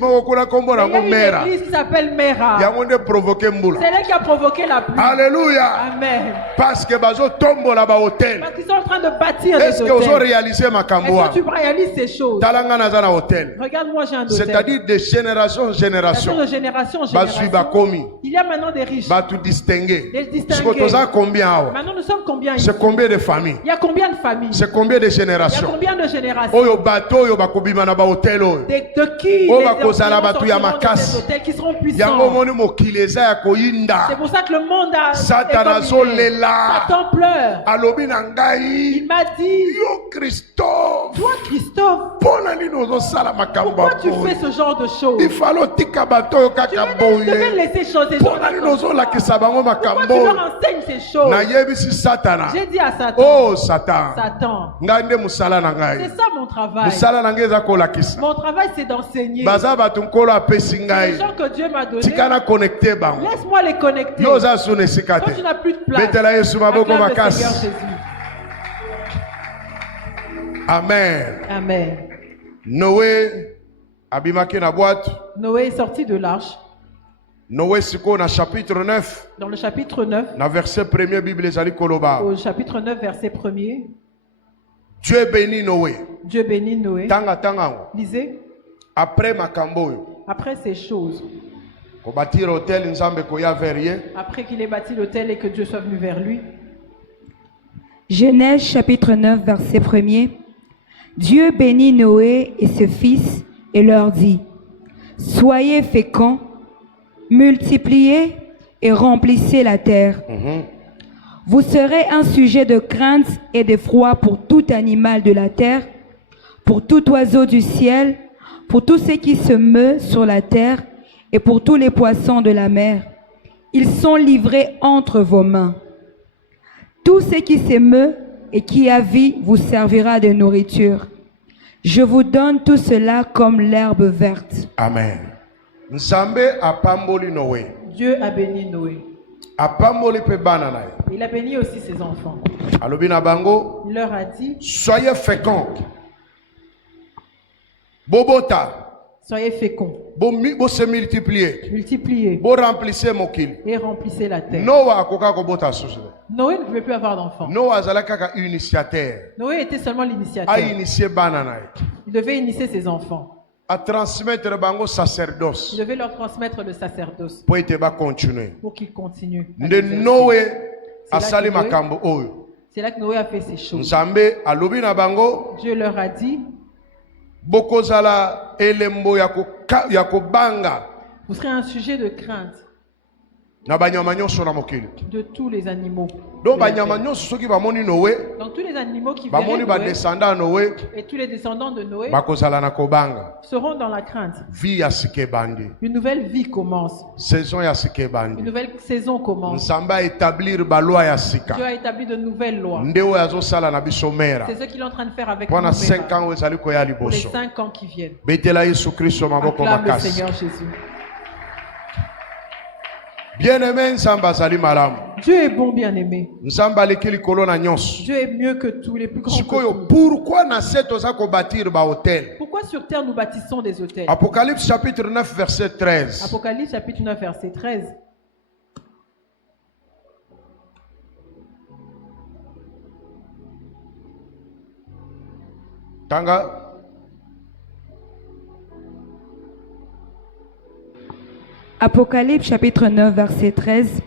qui s'appelle Mera. C'est elle qui a provoqué la pluie. Alléluia. Amen. Parce que parce qu'ils sont en train de bâtir des hôtels. Est-ce que tu réalises ces choses? Regarde-moi, j'ai un hôtel. C'est-à-dire de génération en génération. De génération en génération. Il y a maintenant des riches. Des distingués. Maintenant nous sommes combien ici? C'est combien de familles? Il y a combien de familles? C'est combien de générations? Il y a combien de générations? De qui les hôtels qui seront puissants? C'est pour ça que le monde a Satan pleure. Il m'a dit, toi Christophe, pourquoi tu fais ce genre de choses? Tu devais laisser choses des gens. Pourquoi tu leur enseignes ces choses? J'ai dit à Satan, oh Satan, c'est ça mon travail. Mon travail c'est d'enseigner. Les gens que Dieu m'a donnés, laisse-moi les connecter. Quand tu n'as plus de place, acclame le Seigneur Jésus. Amen. Amen. Noé abimaki na boîte. Noé est sorti de l'arche. Noé siko na chapitre 9. Dans le chapitre 9. Na verset 1er Bible ezali koloba. Au chapitre 9 verset 1er. Dieu bénit Noé. Dieu bénit Noé. Tanga. Lisez. Après makambo. Après ces choses. Après qu'il ait bâti l'autel et que Dieu soit venu vers lui. Genèse chapitre 9 verset 1er. Dieu bénit Noé et ses fils et leur dit: soyez féconds, multipliez et remplissez la terre. Vous serez un sujet de crainte et d'effroi pour tout animal de la terre, pour tout oiseau du ciel, pour tout ce qui se meut sur la terre et pour tous les poissons de la mer. Ils sont livrés entre vos mains. Tout ce qui s'émeut et qui a vie vous servira de nourriture. Je vous donne tout cela comme l'herbe verte. Amen. Dieu a béni Noé. Il a béni aussi ses enfants. Il leur a dit: soyez féconds. Bobota. Soyez féconds. Se multiplier. Multipliez. Remplissez mokili. Et remplissez la terre. Noé ne pouvait plus avoir d'enfants. Noé était seulement l'initiateur. Il devait initier ses enfants. À transmettre bango sacerdoce. Il devait leur transmettre le sacerdoce. Pour qu'ils continuent. Noé asali makambo oyo. C'est là que Noé a fait ces choses. Dieu leur a dit, bokozala elembo ya kobanga. Vous serez un sujet de crainte de tous les animaux. Donc tous les animaux qui verraient Noé et tous les descendants de Noé seront dans la crainte. Une nouvelle vie commence. Une nouvelle saison commence. Dieu a établi de nouvelles lois. C'est ce qu'il est en train de faire avec nous pour les 5 ans qui viennent. Acclame le Seigneur Jésus. Bien-aimé, Dieu est bon, bien-aimé. Dieu est mieux que tous les plus grands. Pourquoi sur terre nous bâtissons des hôtels? Apocalypse chapitre 9 verset 13. Apocalypse chapitre 9 verset 13. Tanga. Apocalypse chapitre 9 verset 13.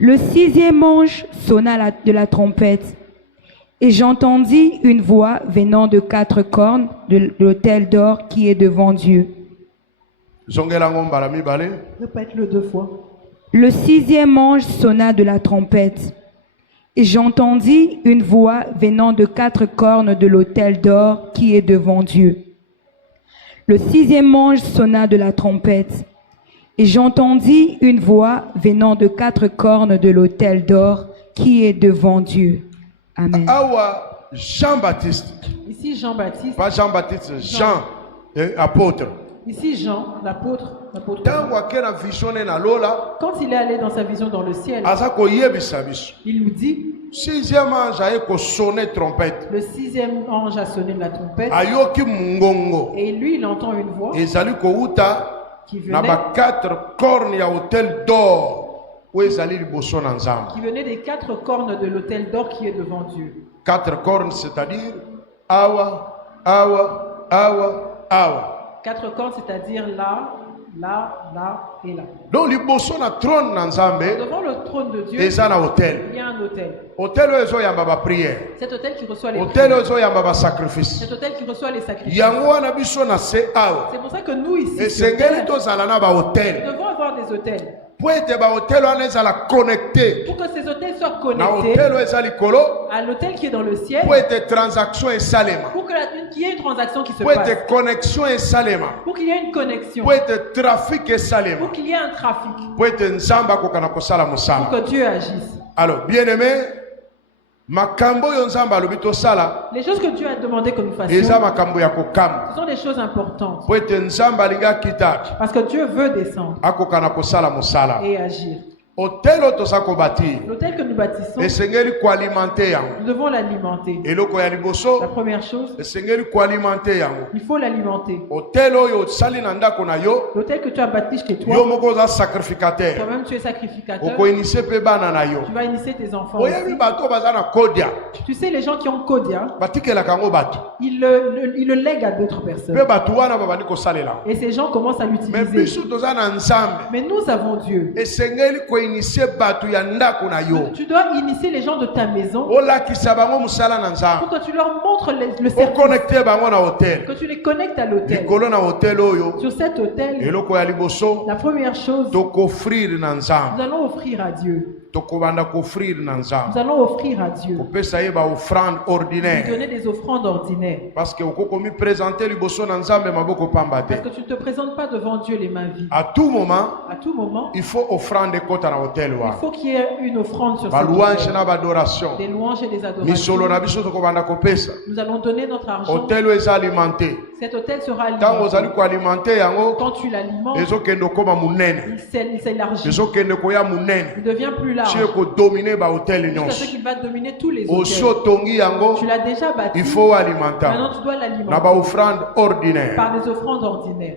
Le 6e ange sonna de la trompette, et j'entendis une voix venant de 4 cornes de l'autel d'or qui est devant Dieu. Répète-le 2 fois. Le 6e ange sonna de la trompette, et j'entendis une voix venant de 4 cornes de l'autel d'or qui est devant Dieu. Le 6e ange sonna de la trompette, et j'entendis une voix venant de 4 cornes de l'autel d'or qui est devant Dieu. Amen. Jean-Baptiste. Ici Jean-Baptiste. Pas Jean-Baptiste, Jean, apôtre. Ici Jean, l'apôtre. Quand il est allé dans sa vision dans le ciel, il nous dit, le 6e ange a sonné la trompette, et lui il entend une voix qui venait des 4 cornes de l'autel d'or qui est devant Dieu. 4 cornes, c'est-à-dire awa, awa, awa, awa. 4 cornes, c'est-à-dire là, là, là et là. Donc, devant le trône de Dieu, il y a un autel. Cet autel qui reçoit les prières. Cet autel qui reçoit les sacrifices. C'est pour ça que nous ici, sur terre, nous devons avoir des autels. Pour que ces hôtels soient connectés à l'hôtel qui est dans le ciel, pour qu'il y ait une transaction qui se passe, pour qu'il y ait une connexion, pour qu'il y ait un trafic, pour que Dieu agisse. Alors, bien-aimé, les choses que Dieu a demandé que nous fassions, ce sont des choses importantes. Parce que Dieu veut descendre et agir. L'hôtel que nous bâtissons, nous devons l'alimenter. La première chose, il faut l'alimenter. L'hôtel que tu as bâti chez toi, toi-même tu es sacrificateur, tu vas initier tes enfants aussi. Tu sais, les gens qui ont Kodia, ils le lèguent à d'autres personnes. Et ces gens commencent à l'utiliser. Mais nous avons Dieu. Tu dois initier les gens de ta maison pour que tu leur montres le service, que tu les connectes à l'autel. Sur cet autel, la première chose, nous allons offrir à Dieu. Nous allons offrir à Dieu. Lui donner des offrandes ordinaires. Parce que tu ne te présentes pas devant Dieu les mains vides. À tout moment, il faut qu'il y ait une offrande sur cet autel. Des louanges et des adorations. Nous allons donner notre argent. Cet autel sera alimenté. Quand tu l'alimentes, il s'élargit. Il devient plus large. Jusqu'à ce qu'il va dominer tous les hôtels. Tu l'as déjà bâti. Il faut alimenter. Maintenant tu dois l'alimenter. Par des offrandes ordinaires.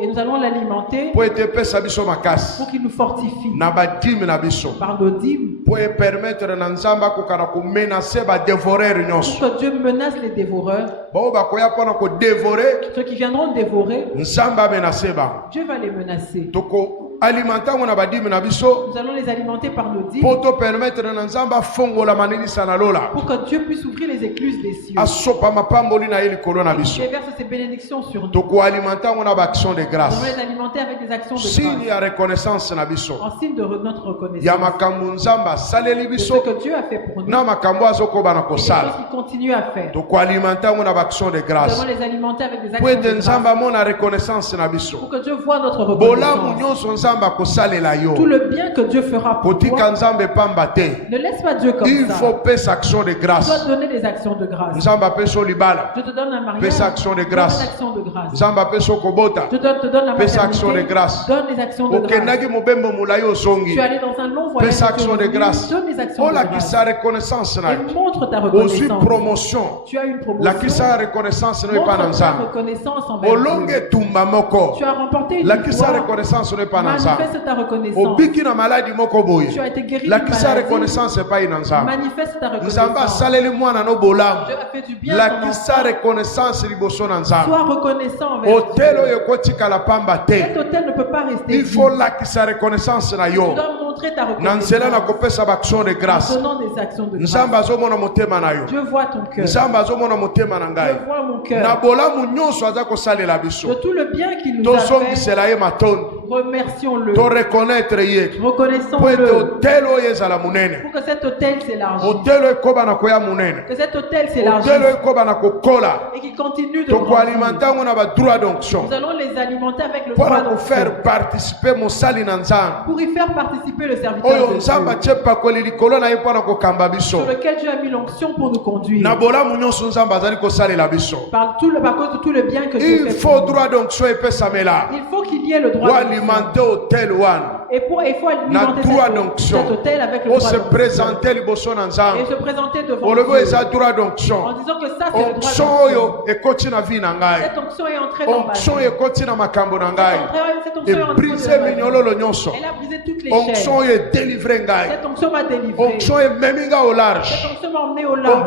Et nous allons l'alimenter pour qu'il nous fortifie. Par nos dîmes. Pour permettre que Dieu menace les dévoreurs. Ceux qui viendront dévorer, Dieu va les menacer. Nous allons les alimenter par nos dîmes pour que Dieu puisse ouvrir les écluses des cieux et verse ses bénédictions sur nous. Nous allons les alimenter avec des actions de grâce en signe de notre reconnaissance de ce que Dieu a fait pour nous et des choses qu'il continue à faire. Nous allons les alimenter avec des actions de grâce pour que Dieu voit notre reconnaissance. Tout le bien que Dieu fera pour toi, ne laisse pas Dieu comme ça. Il faut faire action de grâce. Tu dois donner des actions de grâce. Je te donne un mariage. Action de grâce. Action de grâce. Je te donne la maternité. Action de grâce. Donne des actions de grâce. Tu es allé dans un long voyage. Action de grâce. Donne des actions de grâce. Et montre ta reconnaissance. Promotion. Tu as une promotion. La reconnaissance n'est pas dans ta reconnaissance envers Dieu. Tu as remporté une victoire. Manifeste ta reconnaissance. Tu as été guéri d'une maladie. Manifeste ta reconnaissance. Dieu a fait du bien à ton enfant. Sois reconnaissant envers Dieu. Cet hôtel ne peut pas rester vide. Il faut la reconnaissance. Tu dois montrer ta reconnaissance. En donnant des actions de grâce. Dieu voit ton cœur. Dieu voit mon cœur. De tout le bien qu'il nous a fait, remercions-le. Reconnaissons-le. Pour que cet hôtel s'élargisse. Que cet hôtel s'élargisse. Et qu'il continue de grandir. Nous allons les alimenter avec le droit d'onction. Pour y faire participer le serviteur de Dieu. Sur lequel Dieu a mis l'onction pour nous conduire. Par cause de tout le bien que Dieu fait pour nous. Il faut qu'il y ait le droit d'onction. Il faut alimenter cet hôtel avec le droit d'onction. Et se présenter devant Dieu. En disant que ça c'est le droit d'onction. Cette onction est entrée dans ma vie. Cette onction est entrée dans ma vie. Elle a brisé toutes les chaînes. Cette onction m'a délivré. Cette onction m'a emmené au large.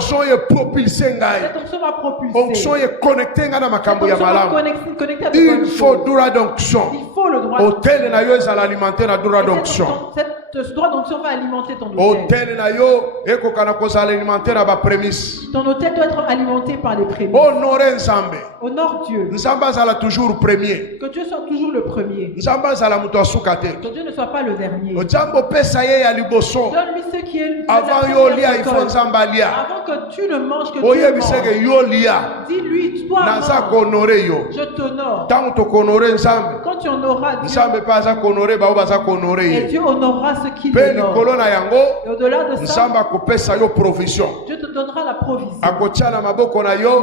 Cette onction m'a propulsé. Il faut droit d'onction. Il faut le droit d'onction. Ce droit d'onction va alimenter ton hôtel. Ton hôtel doit être alimenté par les prémices. Honore Dieu. Que Dieu soit toujours le premier. Que Dieu ne soit pas le dernier. Donne-lui ce qui est avant que tu ne manges, que Dieu mange. Dis-lui, toi, je t'honore. Quand tu honoreras Dieu, et Dieu honorera ce qu'il honore. Et au-delà de ça, Dieu te donnera la provision.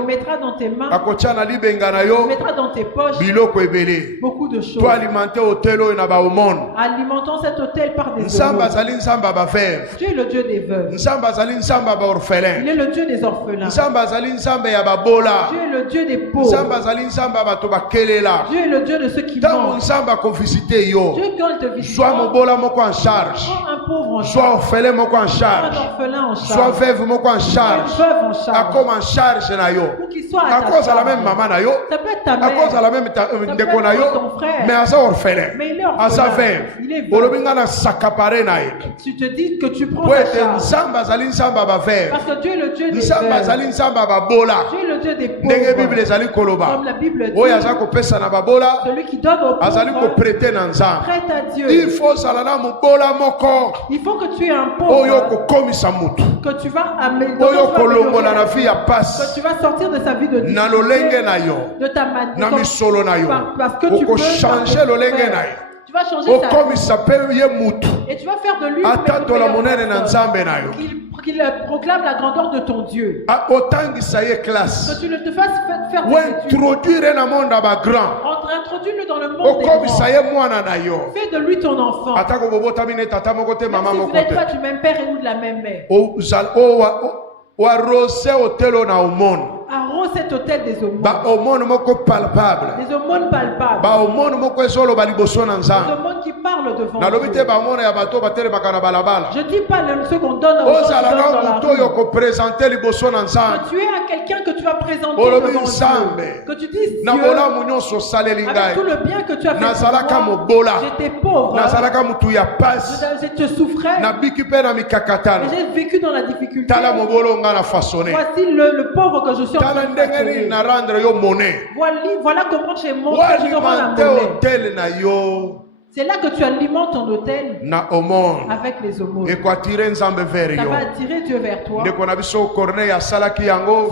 Il mettra dans tes mains, il mettra dans tes poches beaucoup de choses. Alimentons cet hôtel par des euros. Dieu est le Dieu des veuves. Il est le Dieu des orphelins. Dieu est le Dieu des pauvres. Dieu est le Dieu de ceux qui manquent. Dieu quand il te visite, prends un pauvre en charge, soit orphelin en charge, un orphelin en charge, soit veuve en charge, une veuve en charge, comme en charge na yo, pour qu'il soit à cause de la même maman na yo, ça peut être ta mère, à cause de la même ndeko na yo, ton frère, mais à sa orphelin, mais il est orphelin, il est veuve. Tu te dis que tu prends ta charge, parce que Dieu est le Dieu des veuves, Dieu est le Dieu des pauvres, comme la Bible dit, celui qui donne aux pauvres prête à Dieu. Il faut que tu aies un pauvre que tu vas améliorer, que tu vas sortir de sa vie de difficulté, de ta manière, parce que tu peux changer tu vas changer sa vie. Et tu vas faire de lui qu'il proclame la grandeur de ton Dieu. Que tu ne te fasses faire des études. Entrer Introduis-le dans le monde des grands. Fais de lui ton enfant. Même si vous n'êtes pas du même père ou de la même mère. Arrose cet hôtel des aumônes. Des aumônes palpables. Des aumônes qui parlent devant Dieu. Je ne dis pas ce qu'on donne aux gens dans la rue. Tu es à quelqu'un que tu vas présenter devant Dieu. Que tu dises Dieu, avec tout le bien que tu as fait pour moi, j'étais pauvre. Je souffrais. Et j'ai vécu dans la difficulté. Voici le pauvre que je suis. Voilà comment j'ai montré que je te rends la monnaie. C'est là que tu alimentes ton hôtel avec les aumônes. Ça va attirer Dieu vers toi. Ce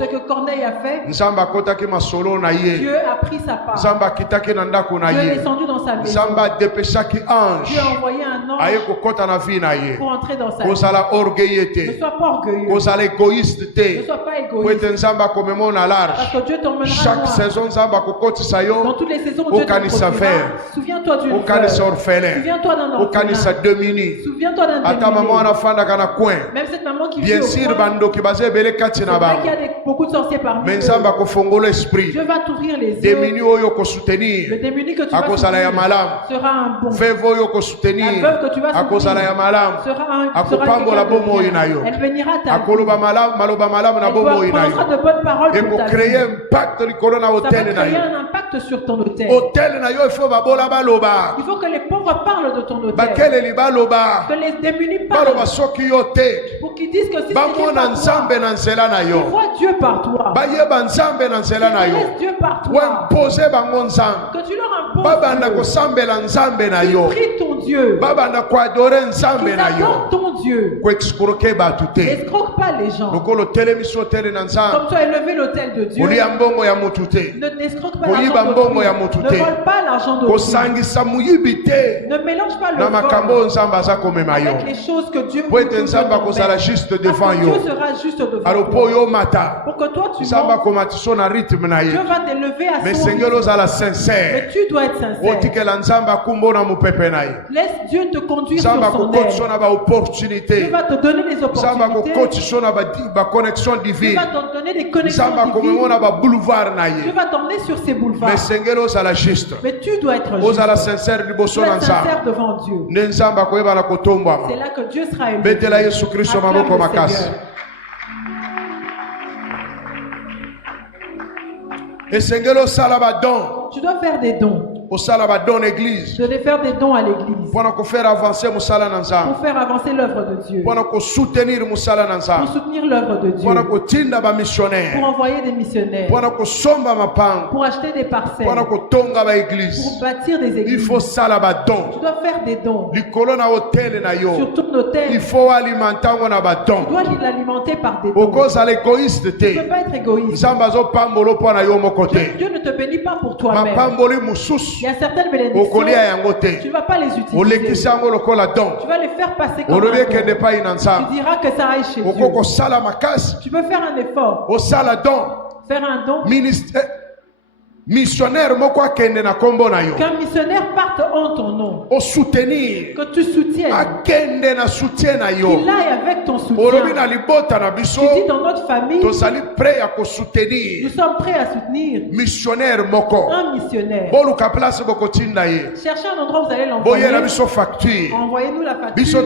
que Corneille a fait, Dieu a pris sa part. Dieu est descendu dans sa maison. Dieu a envoyé un ange pour entrer dans sa vie. Ne sois pas orgueilleux. Ne sois pas égoïste. Parce que Dieu t'emmènera chaque saison, dans toutes les saisons, Dieu t'emmènera. Souviens-toi d'une veuve. Souviens-toi d'un orphelin. Souviens-toi d'un démuni. Même cette maman qui vit au coin. C'est vrai qu'il y a beaucoup de sorciers parmi eux. Dieu va t'ouvrir les yeux. Le démuni que tu vas soutenir sera un bon. La veuve que tu vas soutenir sera quelqu'un. Elle bénira ta vie. Elle prononcera de bonnes paroles pour ta vie. Ça va créer un impact sur ton hôtel. Il faut que les pauvres parlent de ton hôtel. Que les démunis parlent. Pour qu'ils disent que si c'est par toi, ils voient Dieu par toi. Ils laissent Dieu par toi. Que tu leur imposes. Qu'ils prient ton Dieu. Qu'ils adorent ton Dieu. N'escroque pas les gens. Comme tu as élevé l'hôtel de Dieu, ne n'escroque pas l'argent d'autrui. Ne vole pas l'argent d'autrui. Ne mélange pas le vol avec les choses que Dieu veut. Dieu sera juste devant toi. Pour que toi tu montes, Dieu va t'élever à son rythme. Mais tu dois être sincère. Laisse Dieu te conduire sur son aile. Dieu va te donner des opportunités. Dieu va te donner des connexions divines. Dieu va t'emmener sur ces boulevards. Mais tu dois être juste. Sincère devant Dieu. C'est là que Dieu sera élevé. Tu dois faire des dons. Je vais faire des dons à l'église. Pour faire avancer l'œuvre de Dieu. Pour soutenir l'œuvre de Dieu. Pour envoyer des missionnaires. Pour acheter des parcelles. Pour bâtir des églises. Tu dois faire des dons. Sur ton hôtel. Tu dois l'alimenter par des dons. Tu ne peux pas être égoïste. Dieu ne te bénit pas pour toi-même. Il y a certaines bénédictions, tu ne vas pas les utiliser. Tu vas les faire passer comme un don. Tu diras que ça aille chez Dieu. Tu peux faire un effort. Faire un don. Missionnaire qu'un missionnaire parte en ton nom. Que tu soutiennes. Qu'il aille avec ton soutien. Tu dis dans notre famille, nous sommes prêts à soutenir un missionnaire. Cherchez un endroit où vous allez l'envoyer. Envoyez-nous la facture.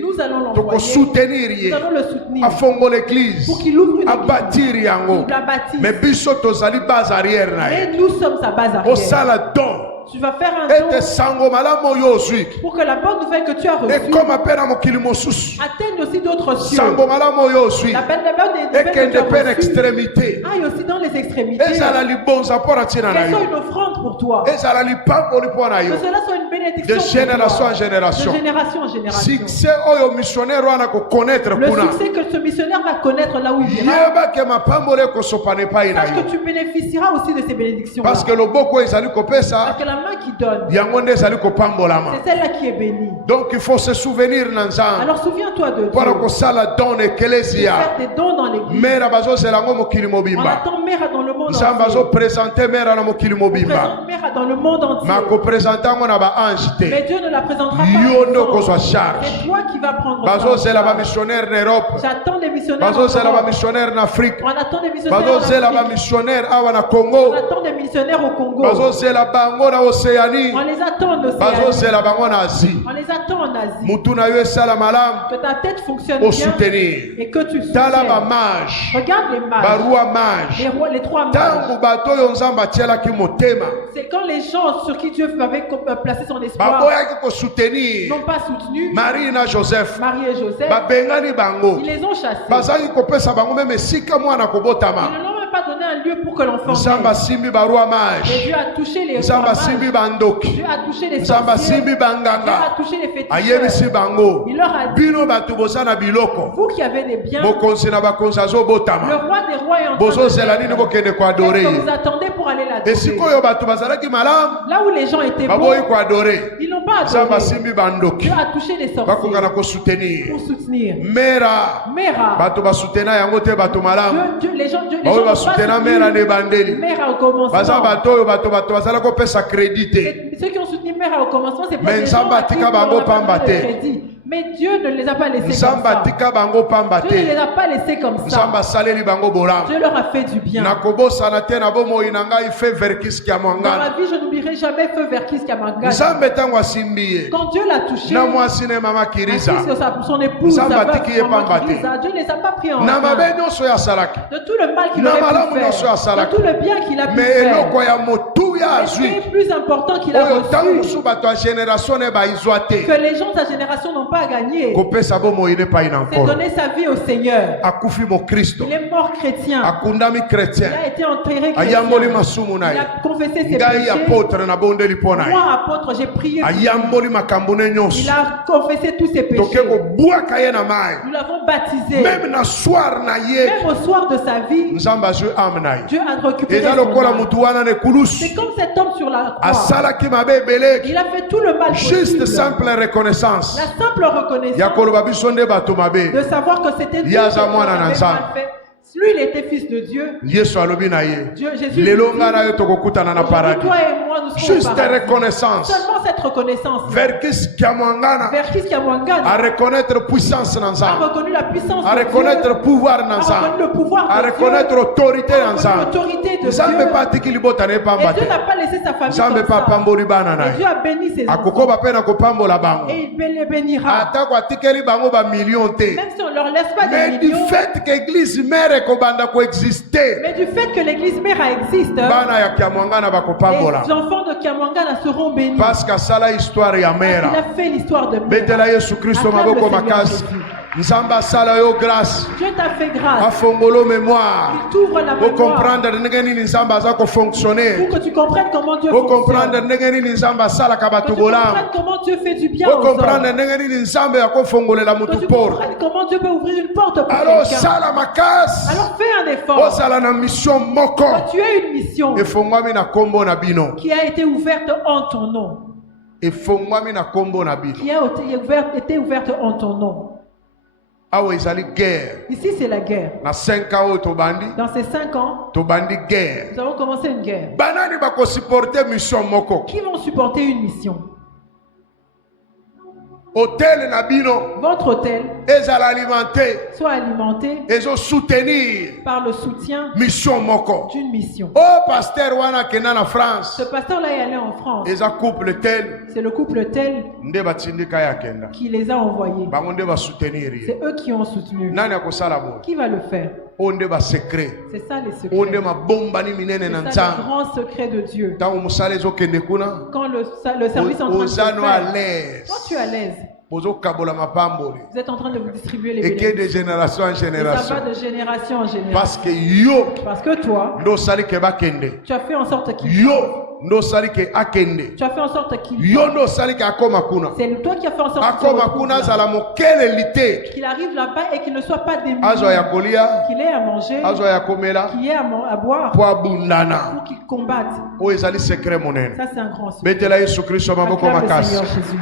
Nous allons l'envoyer. Nous allons le soutenir. Pour qu'il ouvre une église. Pour la bâtir. Et nous sommes sa base arrière. Tu vas faire un don pour que la bonne nouvelle que tu as reçue atteigne aussi d'autres cieux. La bonne nouvelle que tu as reçue aille aussi dans les extrémités. Qu'elle soit une offrande pour toi. Que cela soit une bénédiction de génération en génération. De génération en génération. Le succès que ce missionnaire va connaître là où il ira. Sache que tu bénéficieras aussi de ces bénédictions. Parce que la main qui donne, c'est celle-là qui est bénie. Donc il faut se souvenir. Alors souviens-toi de Dieu. Faire des dons dans l'église. On attend Mera dans le monde entier. Nzamba zo présenter Mera na mokili mobimba. Présente Mera dans le monde entier. Mako présenter ngona ba ange te. Mais Dieu ne la présentera pas. Yondo ko so charge. C'est toi qui vas prendre Bazo zela ba missionnaire en Europe. J'attends des missionnaires. Bazo zela ba missionnaire en Afrique. On attend des missionnaires. Bazo zela ba missionnaire awa na Congo. On attend des missionnaires au Congo. Bazo zela bango na Océanie. On les attend en Océanie. Bazo zela bango na Asie. On les attend en Asie. Mutuna yo sala malam. Que ta tête fonctionne bien. Soutenir. Et que tu soutiennes. Tala ba mage. Regarde les mages. Barua mage. Les trois mages. Tangu bato yo nzamba tiela ki motema. C'est quand les gens sur qui Dieu avait placé son espoir n'ont pas soutenu Marie et Joseph. Marie et Joseph. Ils les ont chassés. Ils ne leur ont pas donné un lieu pour que l'enfant naisse. Et Dieu a touché les rois mages. Dieu a touché les sorciers. Dieu a touché les féticheurs. Il leur a dit, vous qui avez des biens, le roi des rois est en train de faire. Qu'est-ce que vous attendez pour aller là-dedans? Là où les gens étaient bons, ils n'ont pas adoré. Dieu a touché les sorciers pour soutenir. Mera. Les gens vont soutenir. Mera au commencement. Ceux qui ont soutenu Mera au commencement, c'est pas des gens qui ont le crédit. Mais Dieu ne les a pas laissés comme ça. Dieu ne les a pas laissés comme ça. Dieu leur a fait du bien. Dans ma vie, je n'oublierai jamais feu Verkis Kamanga. Quand Dieu l'a touché, son épouse, Dieu ne les a pas pris en main. De tout le mal qu'il aurait pu faire, de tout le bien qu'il a pu faire. Mais ce qui est plus important qu'il a reçu, que les gens de sa génération n'ont pas gagné, c'est donner sa vie au Seigneur. Il est mort chrétien. Il a été enterré chrétien. Il a confessé ses péchés. Moi, apôtre, j'ai prié pour lui. Il a confessé tous ses péchés. Nous l'avons baptisé. Même au soir de sa vie, Dieu a récupéré son âme. C'est comme cet homme sur la croix. Il a fait tout le mal possible. Juste simple reconnaissance. La simple reconnaissance de savoir que c'était Dieu qui avait mal fait. Lui, il était fils de Dieu. Dieu, Jésus, toi et moi, nous serons juste reconnaissance. Seulement cette reconnaissance. Verkis Kamwangana. À reconnaître puissance dans ça. A reconnu la puissance. À reconnaître le pouvoir dans ça. À reconnaître l'autorité dans ça. L'autorité de Dieu. Et Dieu n'a pas laissé sa famille comme ça. Et Dieu a béni ses enfants. Et il les bénira. Même si on ne leur laisse pas des millions. Mais du fait que l'église mère mais du fait que l'église mère existe, les enfants de Kamwangana seront bénis. Parce que ça la histoire ya mère. Il a fait l'histoire de Mera. Nzamba sala yo grâce. Dieu t'a fait grâce. Afongolo mémoire. Il t'ouvre la mémoire. Pour comprendre nengeni nzamba za ko fonctionner. Pour que tu comprennes comment Dieu fonctionne. Pour comprendre nengeni nzamba sala ka batu bolam. Comment Dieu fait du bien. Pour comprendre nengeni nzamba ya ko fongolela mutu porte. Comment Dieu peut ouvrir une porte pour quelqu'un. Alors sala makas. Alors fais un effort. O sala na mission moko. Tu as une mission. Efongwami na kombo na bino. Qui a été ouverte en ton nom. Efongwami na kombo na bino. Qui a été ouverte en ton nom. Ici, c'est la guerre. Dans ces 5 ans, nous avons commencé une guerre. Qui vont supporter une mission? Votre hôtel soit alimenté par le soutien d'une mission. Ce pasteur-là est allé en France. C'est le couple tel qui les a envoyés. C'est eux qui ont soutenu. Qui va le faire? C'est ça les secrets. C'est ça le grand secret de Dieu. Quand le service est en train de se faire, quand tu es à l'aise, vous êtes en train de vous distribuer les bénéfices. Et de génération en génération. Et ça va de génération en génération. Parce que toi, tu as fait en sorte qu'il tu as fait en sorte qu'il c'est toi qui as fait en sorte qu'il arrive là-bas et qu'il ne soit pas démuni, qu'il ait à manger, qu'il ait à boire pour qu'il combatte. Ça c'est un grand secret. Acclame le Seigneur Jésus.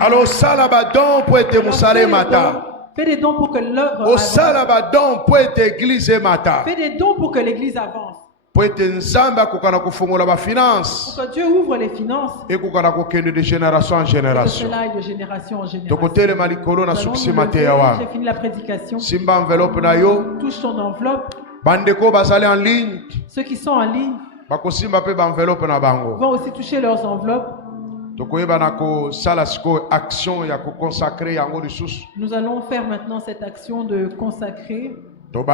Alors ça là-bas donc pour être moussale matin. Fais des dons pour que l'œuvre avance. Fais des dons pour que l'église avance. Pour que Dieu ouvre les finances. Et de génération en génération. Cela est de génération en génération. J'ai fini la prédication. Simba enveloppe na yo. Touche ton enveloppe. Bandeko basale en ligne. Ceux qui sont en ligne vont aussi toucher leurs enveloppes. Nous allons faire maintenant cette action de consacrer. Nous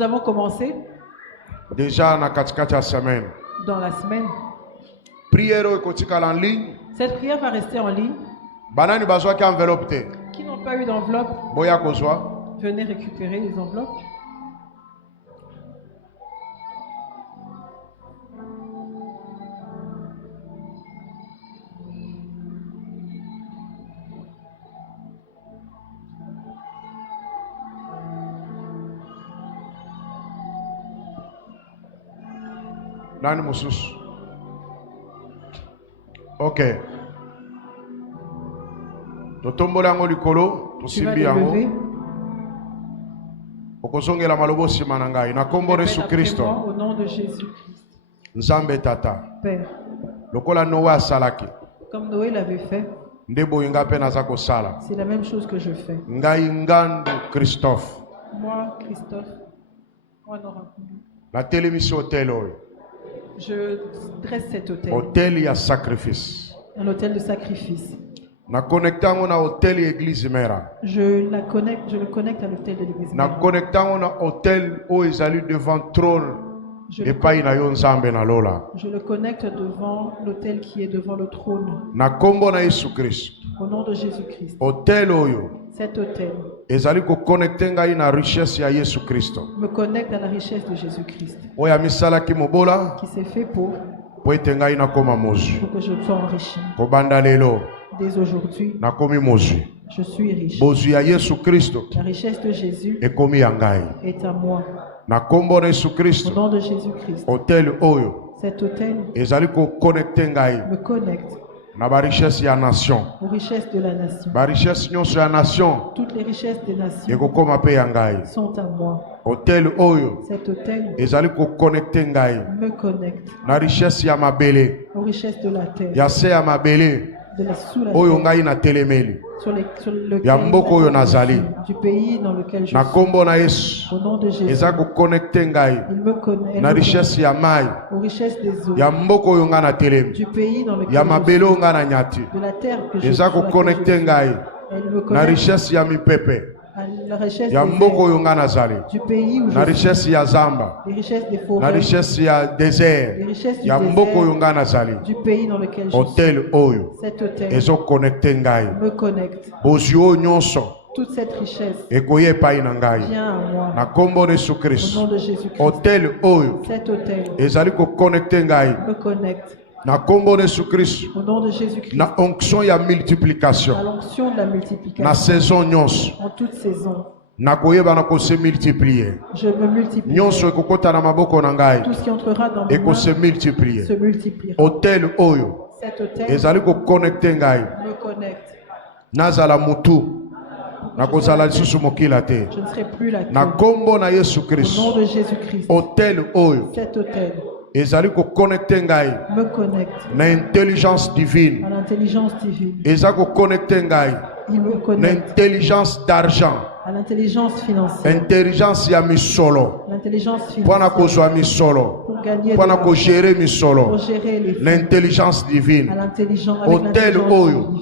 avons commencé déjà dans la semaine. Cette prière va rester en ligne. Qui n'ont pas eu d'enveloppe, venez récupérer les enveloppes. Nani mususu. Ok. Totombola ngo likolo, tosimbi yango. Okozongela malobo sima na ngai na kombo Yesu Kristo. Au nom de Jésus-Christ. Nzambe tata. Père. Lokola Noé asalaki. Comme Noé l'avait fait. Ndebo inga pe naza kosala. C'est la même chose que je fais. Ngai ngandu Christophe. Moi Christophe. Moi Nora. La télémission hôtel oyo. Je dresse cet hôtel. Hôtel ya sacrifice. Un hôtel de sacrifice. Na connectango na hôtel église mera. Je le connecte à l'hôtel de l'église mera. Na connectango na hôtel où ezali devant trône. Et pas na yo nzambe na lola. Je le connecte devant l'hôtel qui est devant le trône. Na kombo na Yesu Christ. Au nom de Jésus-Christ. Hôtel oyo. Cet hôtel. Ezali ko connecter ngai na richesse ya Yesu Kristo. Me connecte à la richesse de Jésus-Christ. Oya misala ki mobola. Qui s'est fait pour. Po ete ngai na koma mozu. Pour que je sois enrichi. Ko banda lelo. Dès aujourd'hui. Na komi mozu. Je suis riche. Bozu ya Yesu Kristo. La richesse de Jésus. Ekomi ya ngai. Est à moi. Na kombo na Yesu Kristo. Au nom de Jésus-Christ. Hôtel oyo. Cet hôtel. Ezali ko connecter ngai. Me connecte. Na ba richesse ya nation. Aux richesses de la nation. Ba richesse nyonso ya nation. Toutes les richesses des nations. Ekokoma pe ya ngai. Sont à moi. Hôtel oyo. Cet hôtel. Ezali ko connecter ngai. Me connecte. Na richesse ya mabele. Aux richesses de la terre. Ya se ya mabele. De la sous la oyo ngai na telemeli. Sur le ya mboko oyo nazali. Du pays dans lequel je na kombo na Yesu. Au nom de Jésus. Eza ko connecter ngai. Il me connaît. Na richesse ya mai. Aux richesses des eaux. Ya mboko oyo ngai na telemi. Du pays dans lequel ya mabele oyo ngai na nyati. De la terre que je eza ko connecter ngai. Na richesse ya mipepe. La richesse ya mboko oyo ngai nazali. Du pays où na richesse ya zamba. Les richesses des forêts. Na richesse ya désert. Les richesses du ya mboko oyo ngai nazali. Du pays dans lequel je hôtel oyo. Cet hôtel. Ezo connecter ngai. Me connecte. Bozio nyonso. Toute cette richesse ekoye epai na ngai. Vient à moi. Na kombo de Yesu Kristo. Au nom de Jésus-Christ. Hôtel oyo. Cet hôtel. ezali ko connecter ngai. Me connecte. Na kombo de Yesu Kristo. Au nom de Jésus-Christ. Na onction ya multiplication. À l'onction de la multiplication. Na saison nyonso. En toute saison. Nakoyeba na ko se multiplier. Je me multiplie. Nyonso ekokota na maboko na ngai. Tout ce qui entrera dans mes mains. Eko se multiplier. Se multipliera. Hôtel oyo. Cet hôtel. ezali ko connecter ngai. Me connecte. Nazala mutu. Nakozala lisusu mokila te. Je ne serai plus là. Na kombo na Yesu Kristo. Au nom de Jésus-Christ. Hôtel oyo. Cet hôtel. ezali ko connecter ngai. Me connecte. Na intelligence divine. À l'intelligence divine. ezali ko connecter ngai. Il me connecte. L'intelligence d'argent. À l'intelligence financière. Intelligence ya misolo. L'intelligence financière. Pona kozwa misolo. Pour gagner. Pona ko gérer misolo. Pour gérer les. L'intelligence divine. À l'intelligence. Hôtel oyo.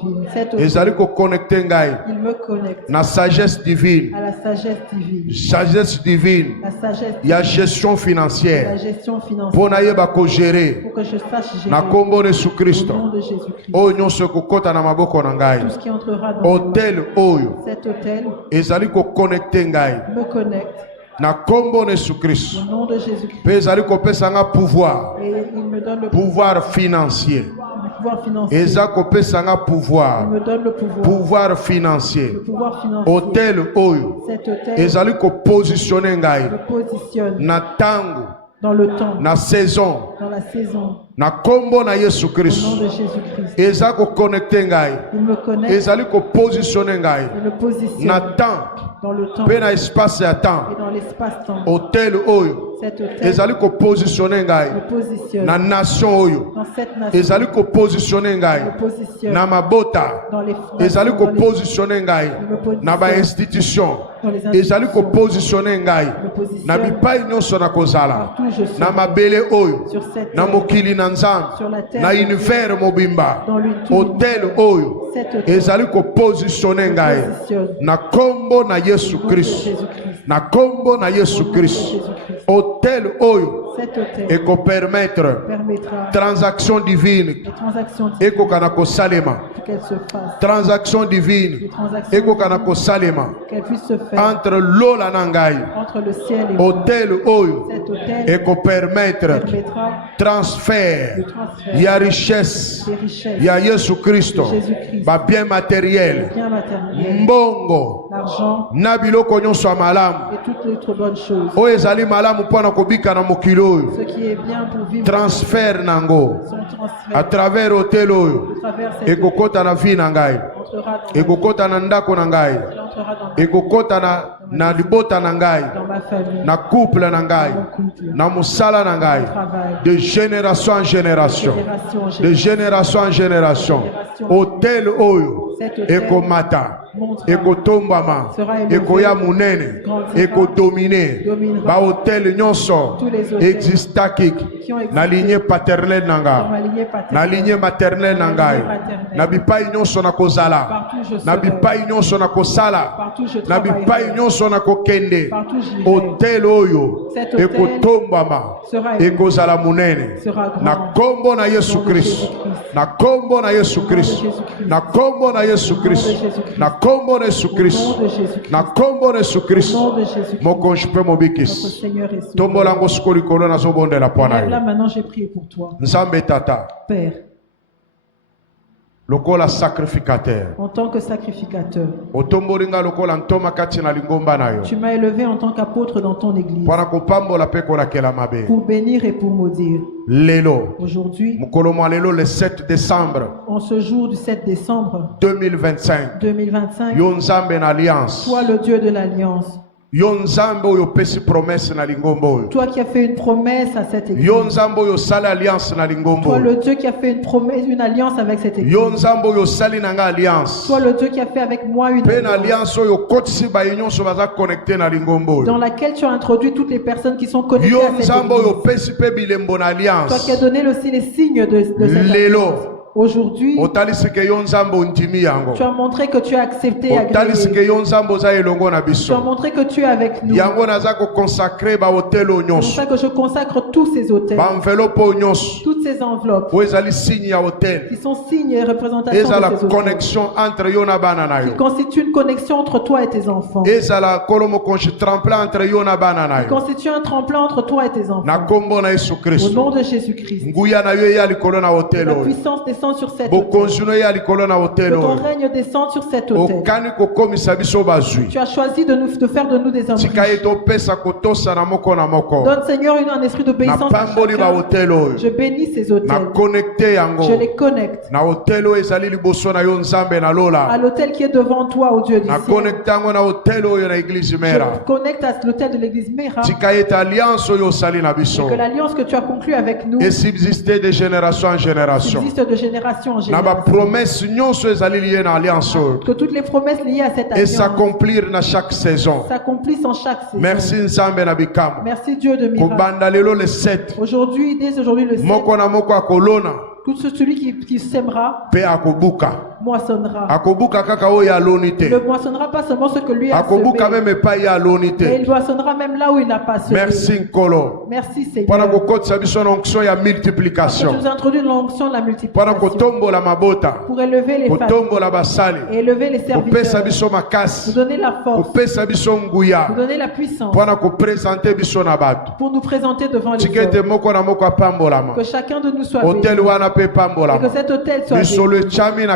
ezali ko connecter ngai. Il me connecte. Na sagesse divine. À la sagesse divine. Sagesse divine. La sagesse. Ya gestion financière. La gestion financière. Pona yeba ko gérer. Pour que je sache gérer. Na kombo de Yesu Kristo. Au nom de Jésus-Christ. Oyo nyonso kokota na maboko na ngai. Tout ce qui entrera dans hôtel oyo. Cet hôtel. ezali ko connecter ngai. Me connecte. Na kombo de Yesu Kristo. Au nom de Jésus-Christ. Pe ezali ko pesa nga pouvoir. Et il me donne le pouvoir financier. Le pouvoir financier. Eza ko pesa nga pouvoir. Il me donne le pouvoir. Pouvoir financier. Le pouvoir financier. Hôtel oyo. Cet hôtel. ezali ko positionner ngai. Me positionne. Na tango. Dans le temps. Na saison. Dans la saison. Na kombo na Yesu Christ. Au nom de Jésus-Christ. Eza ko connecter ngai. Il me connecte. Ezali ko positionner ngai. Il me positionne. Na temps. Dans le temps. Pe na espace ya temps. Et dans l'espace-temps. Hôtel oyo. Cet hôtel. Ezali ko positionner ngai. Me positionne. Na nation oyo. Dans cette nation. Ezali ko positionner ngai. Me positionne. Na mabota. Dans les ezali ko positionner ngai. Na ba institution. Ezali ko positionner ngai. Na bipai nyonso na kozala. Na mabele oyo. Na mokili na nzambe. Na univers mobimba. Hôtel oyo. Ezali ko positionner ngai. Na kombo na Yesu Christ. Na kombo na Yesu Christ. Hôtel oyo. Et qu'on permettre transaction divine et qu'on kanako salema transaction divine et qu'on kanako salema entre l'eau la nangai hôtel oyo et qu'on permettre transfert il y a richesse il y a Jésus Christ ba bien matériel mbongo na biloko nyonso malamu et toutes les autres bonnes choses o ezali malamu pona kobika na mokilo. Ce qui est bien pour vivre. Transfert nango. À travers hôtel oyo. Et kokota na vie nangai. Et kokota na ndako nangai. Et kokota na libota nangai. Na couple nangai. Na musala nangai. De génération en génération. De génération en génération. Hôtel oyo. Et komata. Eko tombama, eko ya munene, eko dominer, ba hôtel nyonso existaki na lignée paternelle nanga, na lignée maternelle nangai, na bipai nyonso na kozala, na bipai nyonso na kosala, na bipai nyonso na kokende, hôtel oyo eko tombama, eko zala munene, na kombo na Yesu Christ, na kombo na Yesu Christ, na kombo na Yesu Christ, na kombo na Yesu Christ, na kombo na Yesu Christ, mokonji pe mobikis. Tombola ngo skoli kono na zobonde la pwana. Là maintenant j'ai prié pour toi. Nzambe tata. Père. Lokola sacrificateur. En tant que sacrificateur. Otomboringa lokola ntoma kati na lingomba na yo. Tu m'as élevé en tant qu'apôtre dans ton église. Para kopambola pe kola kela mabe. Pour bénir et pour maudire. Lelo. Aujourd'hui. Mukolo mwa lelo le 7 décembre. En ce jour du 7 décembre. 2025. 2025. Yo nzambe na alliance. Toi le Dieu de l'alliance. Toi qui as fait une promesse à cette église. Toi le Dieu qui a fait une promesse, une alliance avec cette église. Toi le Dieu qui a fait avec moi une alliance. Dans laquelle tu as introduit toutes les personnes qui sont connectées à cette église. Toi qui as donné aussi les signes de cette alliance. Aujourd'hui, tu as montré que tu as accepté et agréé. Tu as montré que tu es avec nous. C'est pour ça que je consacre tous ces hôtels, toutes ces enveloppes qui sont signes et représentations de ces hôtels, qui constituent une connexion entre toi et tes enfants, qui constituent un tremplin entre toi et tes enfants. Au nom de Jésus-Christ, la puissance descend sur cet hôtel. Que ton règne descende sur cet hôtel. Tu as choisi de faire de nous des hommes riches. Donne Seigneur un esprit d'obéissance à chacun. Je bénis ces hôtels. Je les connecte à l'hôtel qui est devant toi, ô Dieu du ciel. Je connecte à l'hôtel de l'église Mera. Et que l'alliance que tu as conclue avec nous existe de génération en génération. Que toutes les promesses liées à cette alliance s'accomplir dans chaque saison. S'accomplissent en chaque saison. Merci Nzambe na bikama. Merci Dieu de miracles. Aujourd'hui, dès aujourd'hui le 7, tout celui qui sèmera moissonnera. Ne moissonnera pas seulement ce que lui a semé, mais il moissonnera même là où il n'a pas semé. Merci Nkolo. Merci Seigneur. Multiplication. Tu nous introduis l'onction de la multiplication. Pour élever les familles et élever les serviteurs. Nous donner la force. Nous donner la puissance. Pour nous présenter devant les hommes. Que chacun de nous soit béni. Et que cet hôtel soit béni.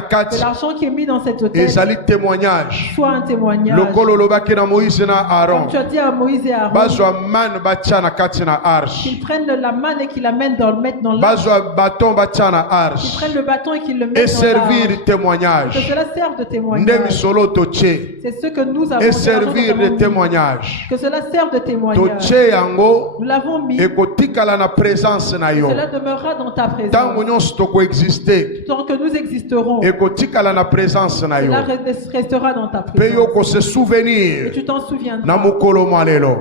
l'argent qui est mis dans cet hôtel témoignage. soit un témoignage. Comme tu as dit à Moïse et Aaron, qu'ils prennent la manne et qu'ils la mettent mettent dans l'arche. Qu'ils prennent le bâton et qu'ils le mettent dans servir témoignage. Que cela serve de témoignage. C'est ce que nous avons. Et servir de témoignage. Que cela serve de témoignage. Nous l'avons mis. Cela demeurera dans ta présence. Tant que nous existerons. Cela restera dans ta présence. Et tu t'en souviendras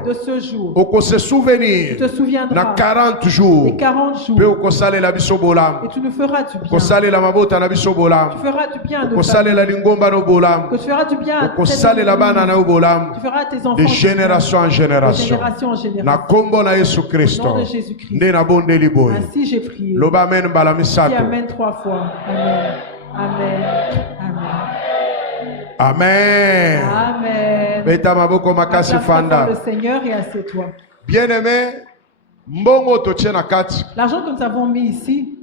de ce jour. Tu te souviendras 40 jours. des 40 jours. Et tu nous feras du bien. Tu feras du bien de que tu feras du bien à tu feras à tes enfants de génération en génération. Au nom de Jésus-Christ. Ainsi j'ai prié. Dis Amen 3 fois. Amen. Amen. Amen. Amen. Le Seigneur et assieds-toi. Bien-aimé, l'argent que nous avons mis ici,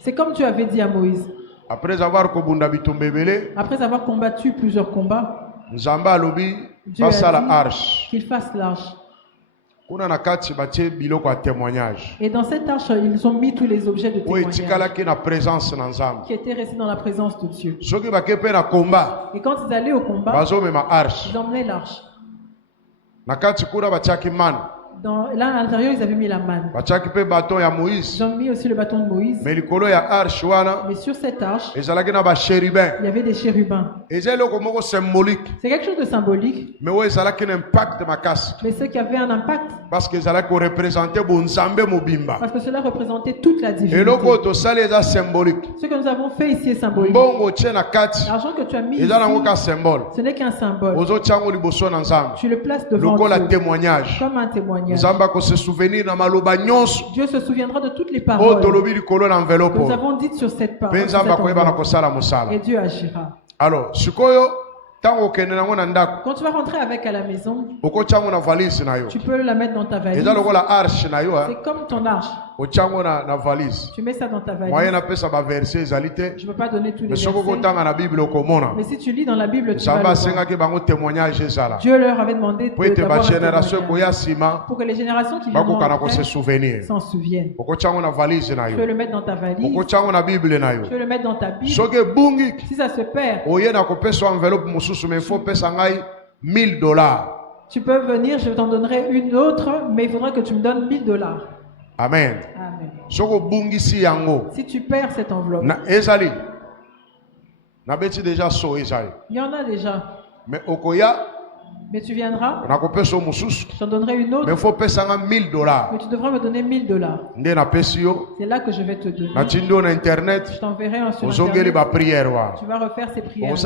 c'est comme tu avais dit à Moïse. Après avoir combattu plusieurs combats, Dieu a dit qu'il fasse l'arche. Et dans cette arche, ils ont mis tous les objets de témoignage qui étaient restés dans la présence de Dieu. Et quand ils allaient au combat, ils emmenaient l'arche. Là, à l'intérieur, ils avaient mis la manne. Ils ont mis aussi le bâton de Moïse. Mais sur cette arche, il y avait des chérubins. C'est quelque chose de symbolique. Mais ce qui avait un impact. Parce que cela représentait toute la divinité. Ce que nous avons fait ici est symbolique. L'argent que tu as mis ici, ce n'est qu'un symbole. Tu le places devant Dieu comme un témoignage. Dieu se souviendra de toutes les paroles que nous avons dites sur cette parole. Et Dieu agira. Alors, quand tu vas rentrer avec à la maison, tu peux la mettre dans ta valise. C'est comme ton arche. Tu mets ça dans ta valise. Je ne peux pas donner tous les versets. Mais si tu lis dans la Bible, tu vas le voir. Dieu leur avait demandé d'avoir un témoignage pour que les générations qui viennent s'en souviennent. Tu peux le mettre dans ta valise. Tu peux le mettre dans ta Bible. Si ça se perd, tu peux venir, je t'en donnerai une autre, mais il faudra que tu me donnes $1000. Amen. Amen. Si tu perds cette enveloppe, il y en a déjà. Mais tu viendras, je t'en donnerai une autre, mais tu devras me donner $1000. C'est là que je vais te donner. Je t'enverrai sur Internet. Tu vas refaire ces prières. Tu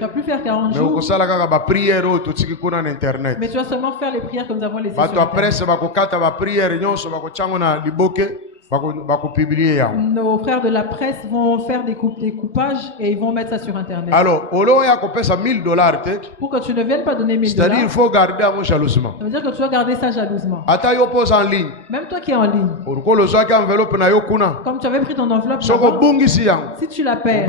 vas plus faire 40 jours, mais tu vas seulement faire les prières que nous avons laissées sur Internet. Nos frères de la presse vont faire des coupages et ils vont mettre ça sur Internet. Alors, pour que tu ne viennes pas donner $1000, c'est-à-dire il faut garder jalousement. Ça veut dire que tu dois garder ça jalousement. Même toi qui es en ligne. Comme tu avais pris ton enveloppe là-bas, si tu la perds,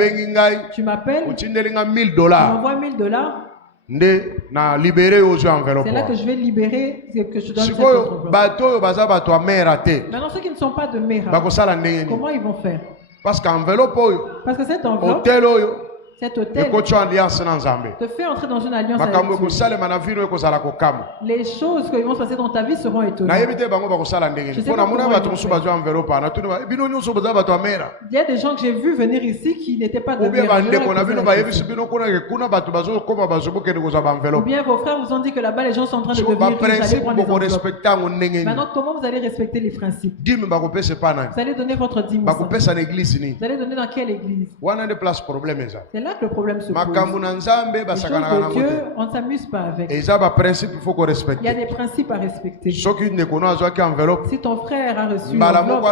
tu m'appelles, tu m'envoies $1000. C'est là que je vais libérer, que je donne cette enveloppe. Maintenant, ceux qui ne sont pas de Mera, comment ils vont faire? Parce que cette enveloppe, cet hôtel te fait entrer dans une alliance avec Dieu. Les choses qui vont se passer dans ta vie seront étonnantes. Je sais pas comment il y a des gens que j'ai vus venir ici qui n'étaient pas de Mera. Ou bien vos frères vous ont dit que là-bas les gens sont en train de devenir riches. Maintenant, comment vous allez respecter les principes? Vous allez donner votre dîme. Vous allez donner dans quelle église? C'est là que le problème se pose. Les choses de Dieu, on ne s'amuse pas avec. Il y a des principes à respecter. Si ton frère a reçu une enveloppe,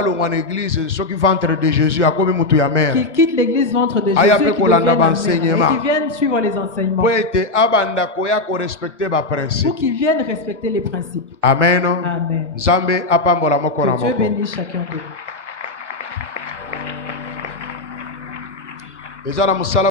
qu'il quitte l'église ventre de Jésus et qu'il vienne suivre les enseignements. Pour qu'il vienne respecter les principes. Amen. Amen. Que Dieu bénisse chacun de nous. eza na musala